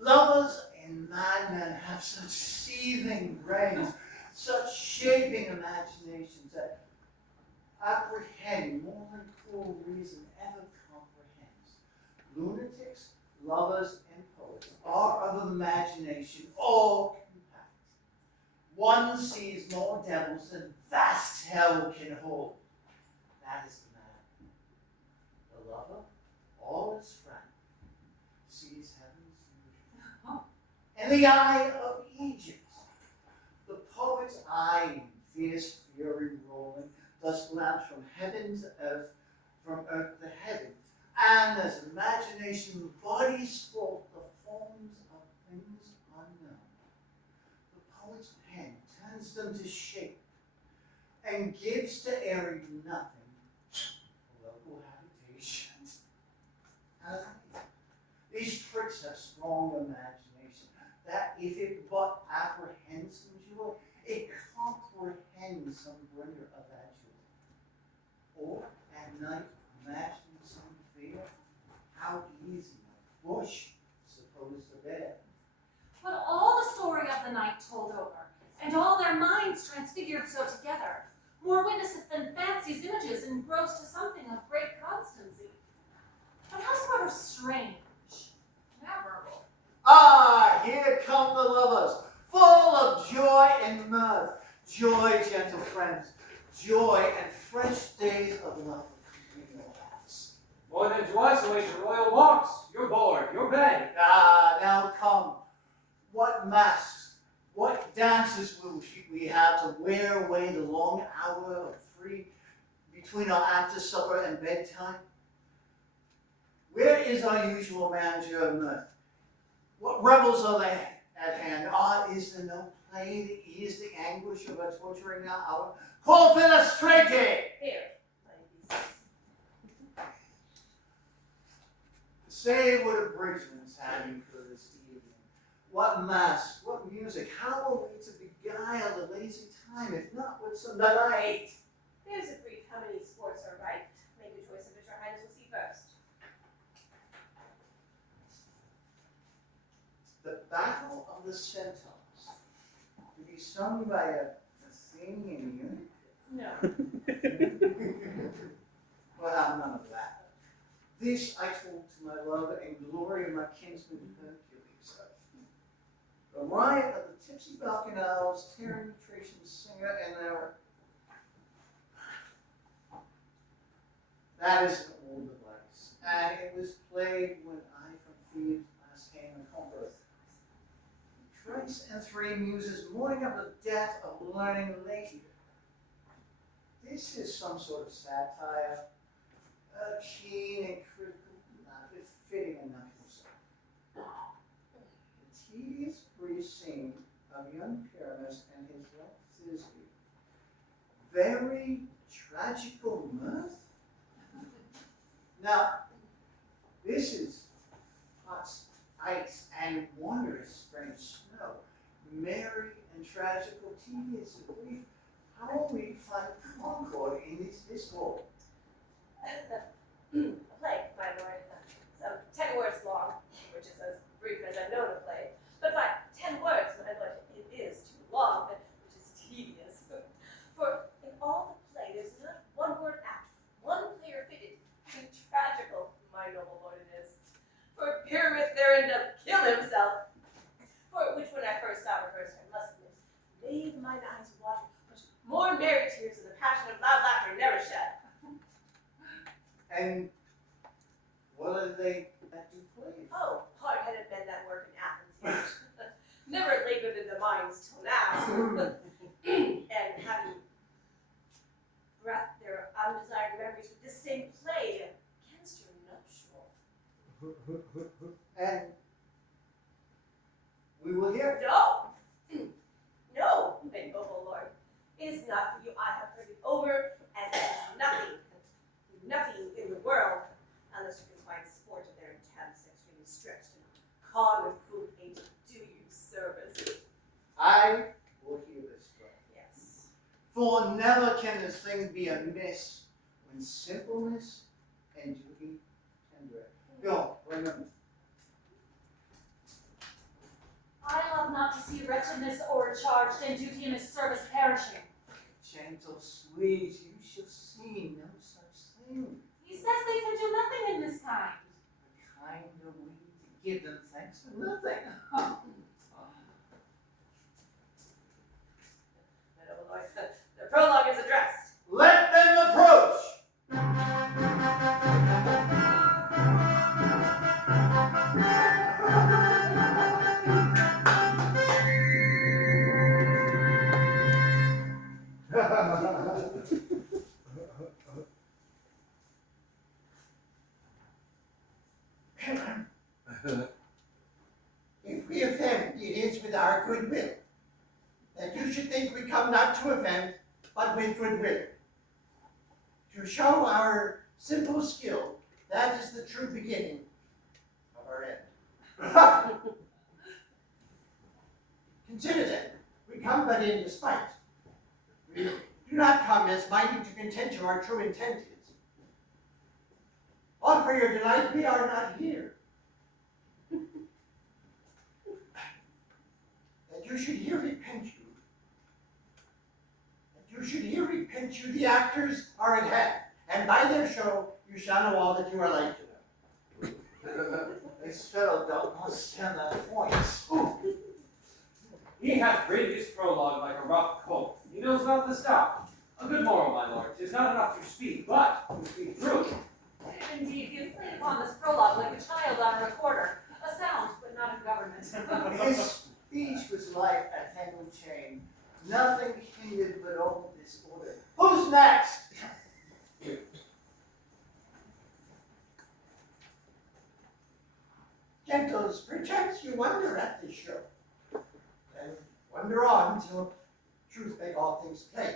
tales. Lovers and madmen have such seething brains, such shaping imaginations that apprehend more than cruel reason ever comprehends. Lunatics, lovers, and poets poets are of imagination all compact. One sees more devils than vast hell can hold. That is the man. The lover, all his friend, sees heaven's beauty. In the eye of Egypt, the poet's eye, fierce fury rolling, thus glance from heaven to earth, from earth to heaven. And as imagination bodies forth the forms of things unknown, the poet's pen turns them to shape and gives to airy nothing local habitation. These tricks have strong imagination, that if it but apprehends some joy, it comprehends some bringer of that joy. Or at night, imagining some fear, how easy a bush supposed to bear. But all the story of the night told over, and all their minds transfigured so together, more witnesseth than fancy's images engrossed to something of great constancy. But howsoever strange, memorable. Ah, here come the lovers, full of joy and mirth. Joy, gentle friends, joy and fresh days of love between your hearts. More than to us await your royal walks, your board, your bed. Ah, now come. What masks, what dances will we have to wear away the long hour of free between our after supper and bedtime? Where is our usual manager of mirth? What revels are they at hand? Ah, is there no play to ease the anguish of a torturing hour? Call Philostrate! Here, ladies. Say what abridgments have you for this evening? What mass, what music, how are we to beguile the lazy time, if not with some delight? There's a brief how many sports are right. Make a choice of which your highness will see first. The Battle of the Centaurs, to be sung by a Athenian eunuch? No. Well, I'm none of that. This I told to my love and glory of my kinsman Hercules. The riot of the tipsy bacchanals, tearing Tracian singer, and their... That is an old device, and it was played when I from Thebes last came and conquered. Thrice and three muses mourning of the death of learning lady. This is some sort of satire, keen and critical, not befitting enough himself. The tedious brief scene of young Pyramus and his wife Thisbe. Very tragical mirth? Now, this is hot ice and wondrous strange snow. Merry and tragical, tedious and brief. How will we find concord in this discord? A play, my lord. Some 10 words long, which is as brief as I know to play. But by 10 words, my lord, it is too long, which is tedious. For in all the play, there's not one word apt, one player fitted. And tragical, my noble lord, it is. For Pyramus therein doth kill himself. For which when I first saw rehearsed, I must admit, made mine eyes water, but more merry tears than the passion of loud laughter never shed. And what are they that do plays? Oh, hard-headed men that work in Athens used. Never labored in the mines till now. And having breath their undesired memories with this same play against your nuptial. And we will hear. No! No, my noble lord. It is not for you. I have heard it over, and there is nothing in the world, unless you can find sport of their intense, extremely stretched, and con with cruel pain to do you service. I will hear this play. Yes. For never can this thing be amiss when simpleness and duty tender. Go, remember. I love not to see wretchedness o'ercharged and duty in his service perishing. Gentle, sweet, you shall see no such thing. He says they can do nothing in this kind. The kind of we give them thanks for nothing. The prologue is addressed. Let them approach! If we offend, it is with our goodwill. That you should think we come not to offend, but with goodwill. To show our simple skill, that is the true beginning of our end. Consider then, we come but in despite. We do not come as minding to content you, our true intent is. But for your delight, we are not here. That you should here repent you. That you should here repent you, the actors are at hand, and by their show you shall know all that you are like to them. This fellow don't understand that point. He hath read his prologue like a rough colt. He knows not the stop. A good moral, my lord. 'Tis not enough to speak, but to speak truth. Indeed, you played upon this prologue like a child on a recorder. A sound, but not in government. His speech was like a tangled chain. Nothing hindered but all disorder. Who's next? Gentles, perchance you wonder at this show. Then wonder on till truth make all things plain.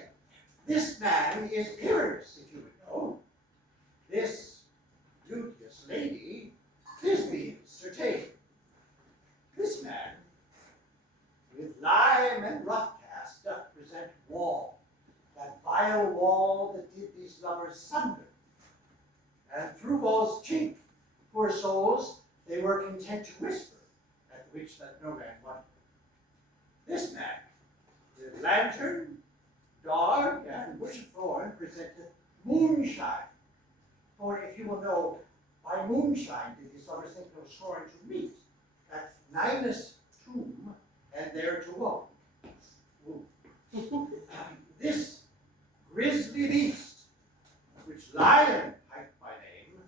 This man is Pyrrhus, if you would know. This beauteous lady, Thisbe, certain. This man, with lime and rough cast, doth present wall, that vile wall that did these lovers sunder. And through wall's chink, poor souls, they were content to whisper, at which that no man wondered. This man, with lantern, dog, and bush of thorn, presenteth moonshine. For if you will know, by moonshine did these lovers think no scorn to meet, at Ninus' tomb, and there to woe. This grisly beast, which Lion hight by name,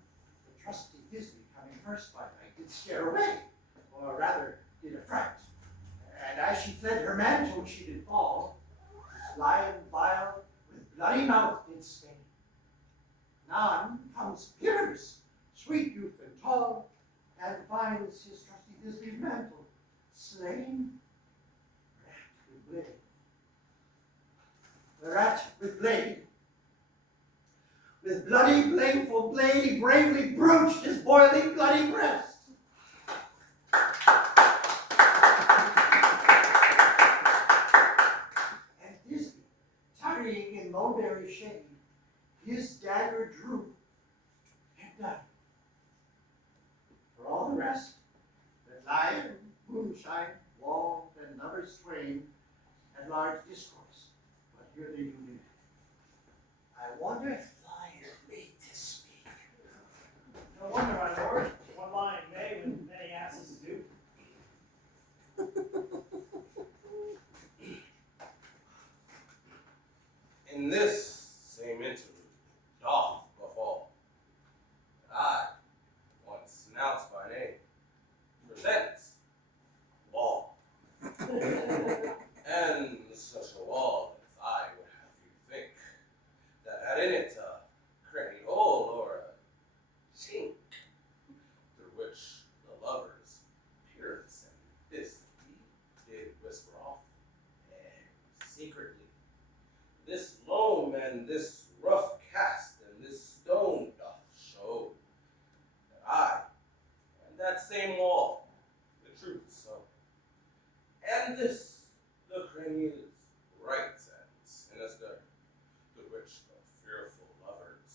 the trusty Thisbe coming first by night, did scare away, or rather did affright. And as she fled her mantle she did fall, this lion vile with bloody mouth did stain. Anon comes Pyrrhus, sweet youth and tall, and finds his trusty Thisbe's mantle slain, whereat with blade. With bloody, blameful blade, he bravely broached his boiling, bloody breast. And Thisbe, tarrying in mulberry shade, his dagger drew and died. For all the rest, that lion, moonshine, walled, and lovers twain, at large discourse, but here they do live. I wonder if lion made to speak. No wonder, my lord. One lion may when many asses do. In this same interlude doth befall that I, once announced by name, presents wall. And such a wall as I would have you think, that had in it a cranny hole or a chink, through which the lovers, Pyrrhus and Thisbe, did whisper off, and secretly, this loam and this rough cast and this stone doth show that I, and that same wall, the truth so, and this, the cranny is right and sinister, to which the fearful lovers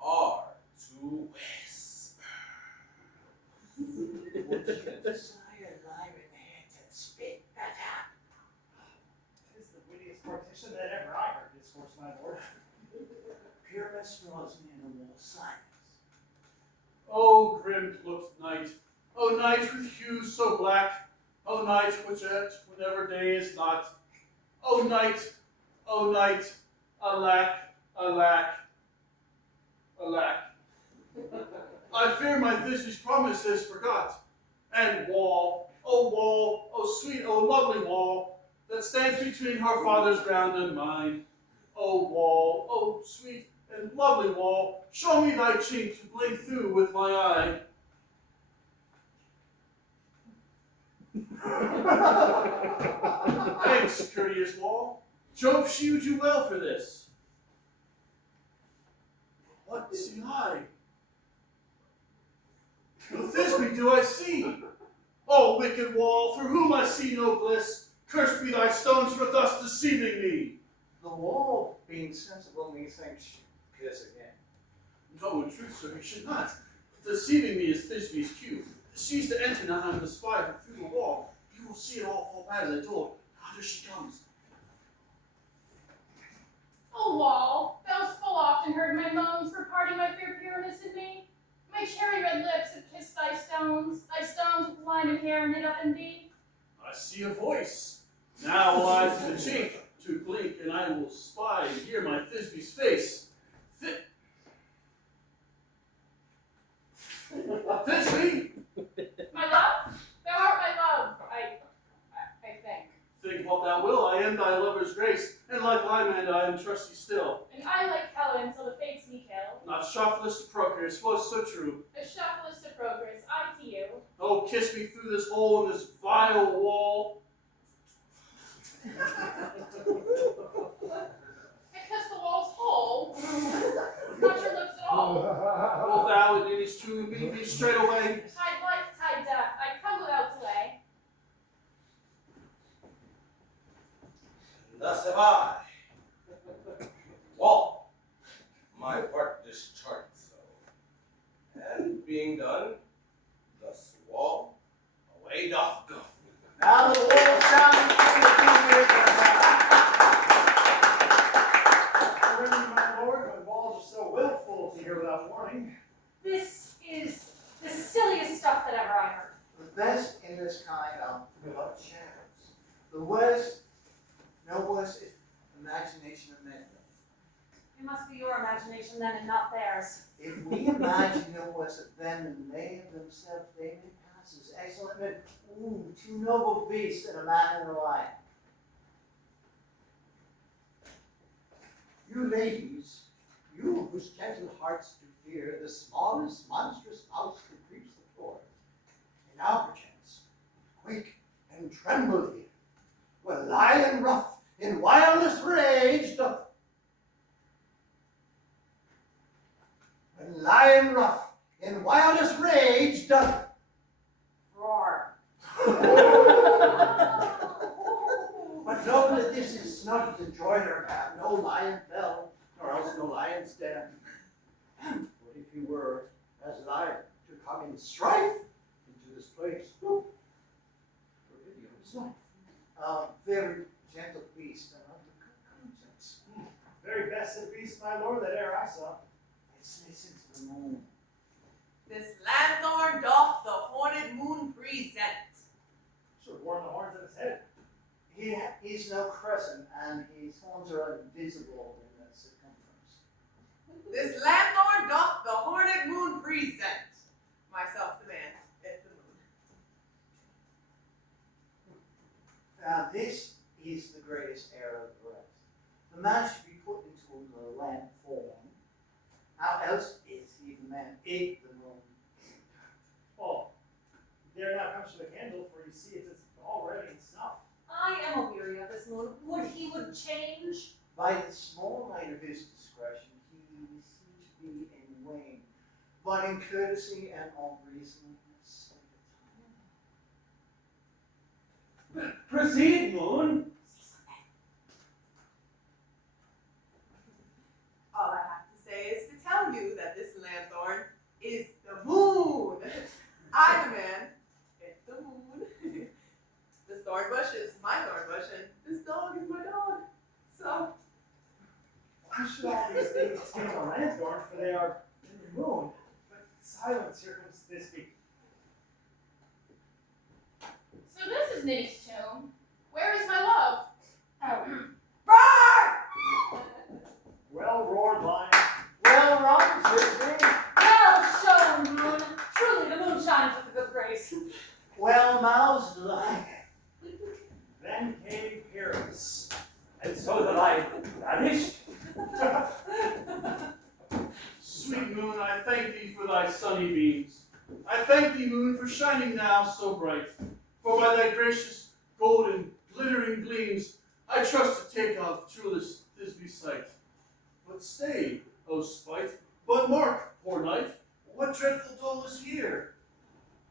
are to whisper. Would you desire lion hand and speak that up? Tis the wittiest partition that ever I heard discourse, my lord. Pyrrhus was an animal science. O grim-looked knight, O night with hues so black, O night which yet whenever day is not, O night, alack, alack, alack. I fear my Thisby's promise is forgot. And wall, O sweet, O lovely wall, that stands between her father's ground and mine. O wall, O sweet and lovely wall, show me thy chink to blink through with my eye. Thanks, courteous wall. Jove shield you well for this. What see I? No Thisby do I see. O wicked wall, through whom I see no bliss, cursed be thy stones for thus deceiving me. The wall, being sensible, methinks, pierce again. No, in truth, sir, you should not. Deceiving me is Thisby's cue. She's to enter now and spy her through the wall. You will see it all fall by the door. How does she comes? O wall, thou hast full often heard my moans for parting my fair pureness in me. My cherry red lips have kissed thy stones with blinded hair knit up in thee. I see a voice. Now will I to the chink to blink, and I will spy and hear my Thisby's face. Thisby! My love? Thou art my love, I think. Think what thou will, I am thy lover's grace, and like Lyman I am trusty still. And I like Helen till the fates me kill. Not shaftless to Procreus, was so true. A shuffless to progress, I to you. Oh, kiss me through this hole in this vile wall. I kiss the wall's hole, not your lips at all. Wilt thou, and it is true, meet me straight away? Tide life, tide death, I come without delay. Thus have I. Wall, my part discharged so. And being done, thus wall, away doth go. Now the wall sounds from the fingers Surrender, my lord, when walls are so willful to hear without warning. This is the silliest stuff that ever I heard. The best in this kind are without shadows. The worst, no worse is imagination of men. It must be your imagination then and not theirs. If we imagine no worse of them than they of themselves, they may pass as excellent men. Ooh, two noble beasts and a man and a lion. You ladies, you whose gentle hearts do fear the smallest monstrous mouse that creeps the floor, and now perchance quake and tremble here, where lion rough in wildest rage doth. When lion rough in wildest rage doth Roar. But know that this is snug to join her path. No lion fell, nor else no lion's dead. But if he were as lion to come in strife into this place, forbid you his life. Very gentle beast and of the good conscience. Very best of beasts, my lord, that e'er I saw. Let's listen to the moon. This lanthorn doth the horned moon present. Should have worn the horns of his head. He's no crescent, and his horns are invisible in the circumference. This lanthorn doth the horned moon present. Myself the man at the moon. Now this is the greatest error of the rest. The man should be put into the lamp form. How else is he the man? It the moon. Oh, there now comes to the candle, for you see it is already in snuff. I am aweary of this moon. Would he change? By the small light of his discretion, he seems to be in wane, but in courtesy and unreasonableness of the time. Proceed, moon. All I have to say is to tell you that this lanthorn is the moon. I the man at the moon. This thorn bush is my thorn bush, and this dog is my dog. So, Why should all these things stand on lanthorn, for they are in the moon? But silence, here comes Thisby. is Minnie's tomb? Where is my love? Well roared, lion. Well run, Frisbee. Well shown, moon. Truly, the moon shines with a good grace. Well moused, lion. Then came Paris. And so the lion vanished. Sweet moon, I thank thee for thy sunny beams. I thank thee, moon, for shining now so bright. For by thy gracious golden glittering gleams, I trust to take off truest Thisbe sight. But stay, O spite, but mark, poor knight, what dreadful dole is here?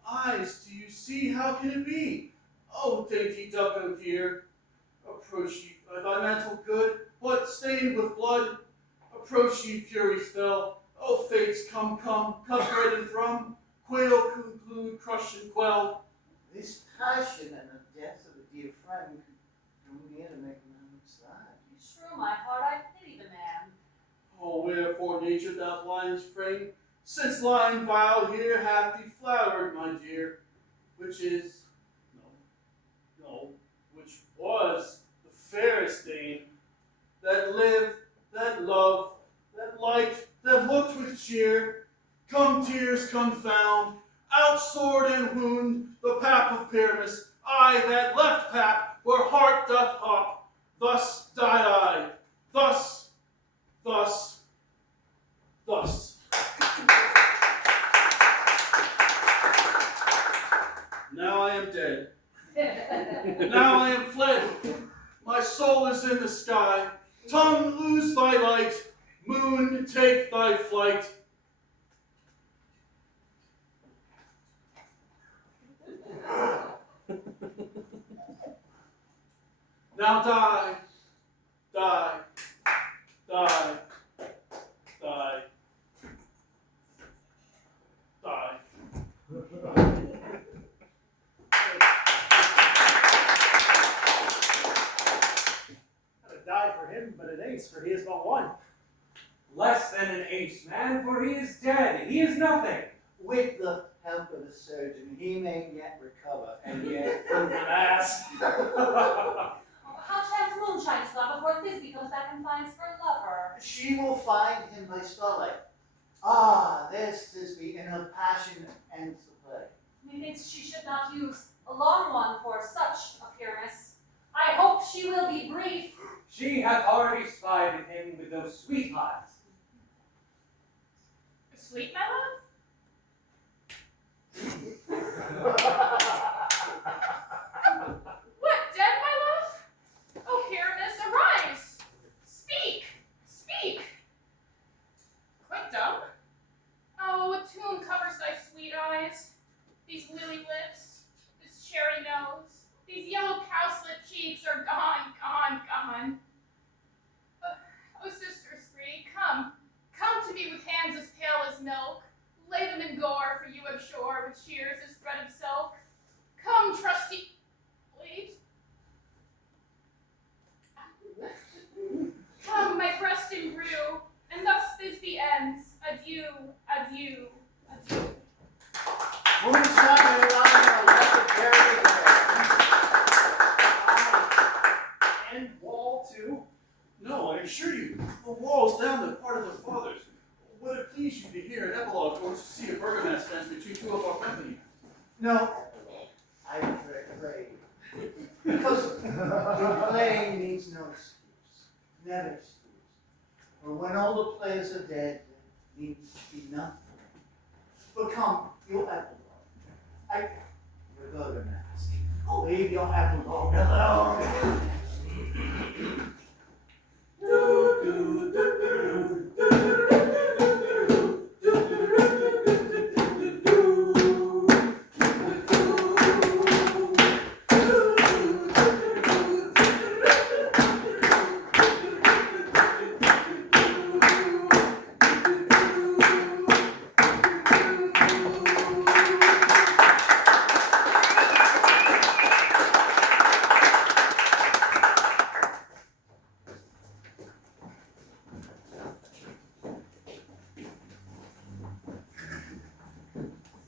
Eyes, do you see? How can it be? O dainty duck, O dear, approach ye, thy mantle good, what stained with blood? Approach ye, furies fell. O fates, come, cut bread and thrum, quail, conclude, crush and quell. This passion and the death of a dear friend drew near to make a man sad. Shrew my heart, I pity the man. Oh, wherefore nature doth lion's frame, since lion vile here hath deflowered, my dear, which is, which was the fairest dame, that lived, that loved, that liked, that looked with cheer. Come tears confound, out sword and wound, the pap of Pyramus, I that left pap, where heart doth hop, thus died I, thus. Now I am dead. Now I am fled. My soul is in the sky. Tongue, lose thy light. Moon, take thy flight. Now die, die, die, die, die. Gotta die for him, but an ace, for he is but one. Less than an ace, man, for he is dead. He is nothing. With the help of the surgeon, he may yet recover, and yet prove an ass. How chance moonshine slap before Thisbe comes back and finds her lover? She will find him by starlight. Ah, there's Thisbe in her passion ends the play. Methinks she should not use a long one for such a Pyramus. I hope she will be brief. She hath already spied with him with those sweet eyes. Sweet, my love? What, dead, my love? Oh, Pyramus, arise! Speak! Speak! Quite dumb? Oh, a tomb covers thy sweet eyes, these lily lips, this cherry nose, these yellow cowslip cheeks are gone, gone, gone. Oh, sisters three, come to me with hands as pale as milk. Lay them in gore, for you have shore, with shears as thread of silk. Come, trusty... Wait. Come, my breast imbrue, and thus Thisbe ends. Adieu, adieu, adieu. Moonshine and lion, let the carry And wall too. No, I assure you, the wall's down the part of the fathers. Would it please you to hear an epilogue or to see a burgomaster dance between two of our company? No, I pray. Because the play needs no excuse. Never excuse. For when all the players are dead, there needs to be nothing. But come, your epilogue. You're burgomaster. Leave your epilogue alone.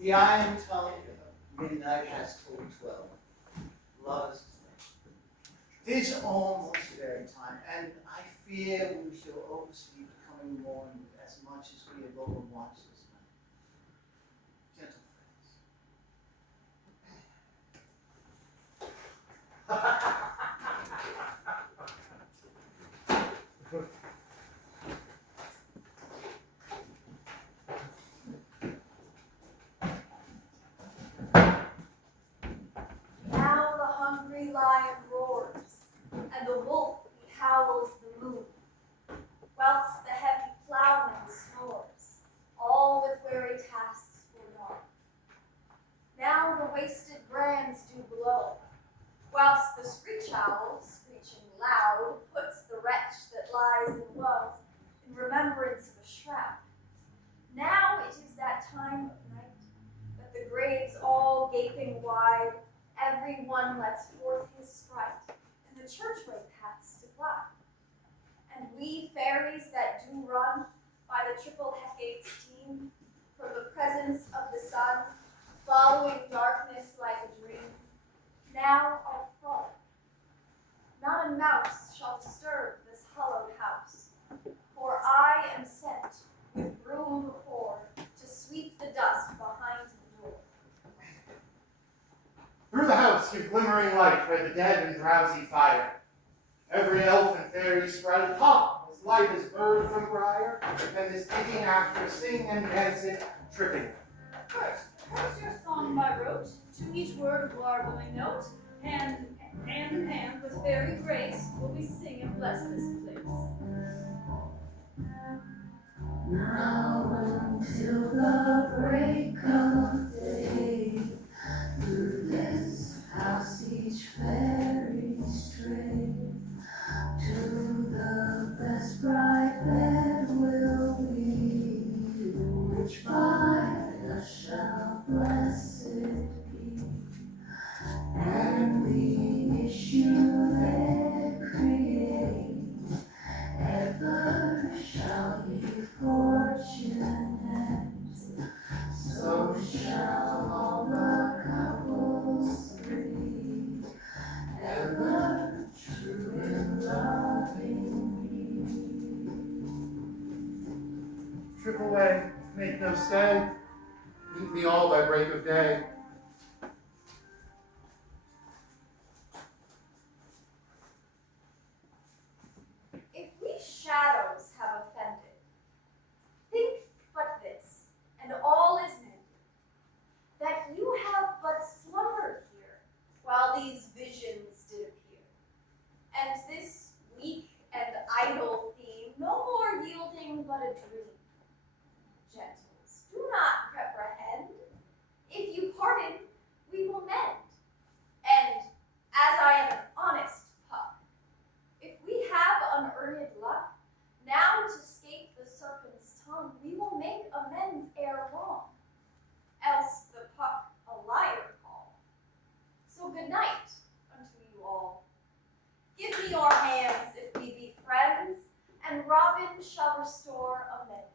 The iron tongue of midnight has told 12. Love It is almost very time, and I fear we shall oversleep the coming morning as much as we have overwatched this night. Gentle Now the hungry lion roars, and the wolf howls the moon, whilst the heavy plowman snores, all with weary tasks forlorn. Now the wasted brands do blow, whilst the screech owl, screeching loud, puts the wretch that lies in woe in remembrance of a shroud. Now it is that time of night, that the graves all gaping wide, every one lets forth his sprite, and the churchway paths to glide. And we fairies that do run by the triple Hecate's team, from the presence of the sun, following darkness like a dream, now are fallen. Not a mouse shall disturb this hallowed house, for I am sent with broom before to sweep the dust behind the door. Through the house give glimmering light where the dead and drowsy fire. Every elf and fairy sprite pop as light as bird from briar, and is digging after, sing and dance it, tripping. First, rehearse your song by rote, to each word a warbling note, and hand in hand with fairy grace will we sing and bless this place. Now until the break of day, through this house each fairy stray, to the best bright bed will we, which by us shall blessed be, and the issue there create, ever shall be fortunate, so shall all the couples three, ever true in loving me. Trip away, make no stay, meet me all by break of day. If we shadows have offended, think but this, and all is mended, that you have but slumbered here, while these visions did appear. And this weak and idle theme, no more yielding but a dream. Gentles, do not reprehend. If you pardon, we will mend. And as I am an honest pup, if we have unearned luck, now to scape the serpent's tongue, we will make amends ere long, else the pup a liar call. So good night unto you all. Give me your hands if we be friends, and Robin shall restore amends.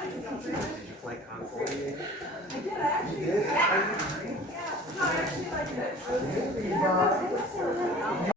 Did you play Concord? I did, actually. Yeah. No, I actually like it.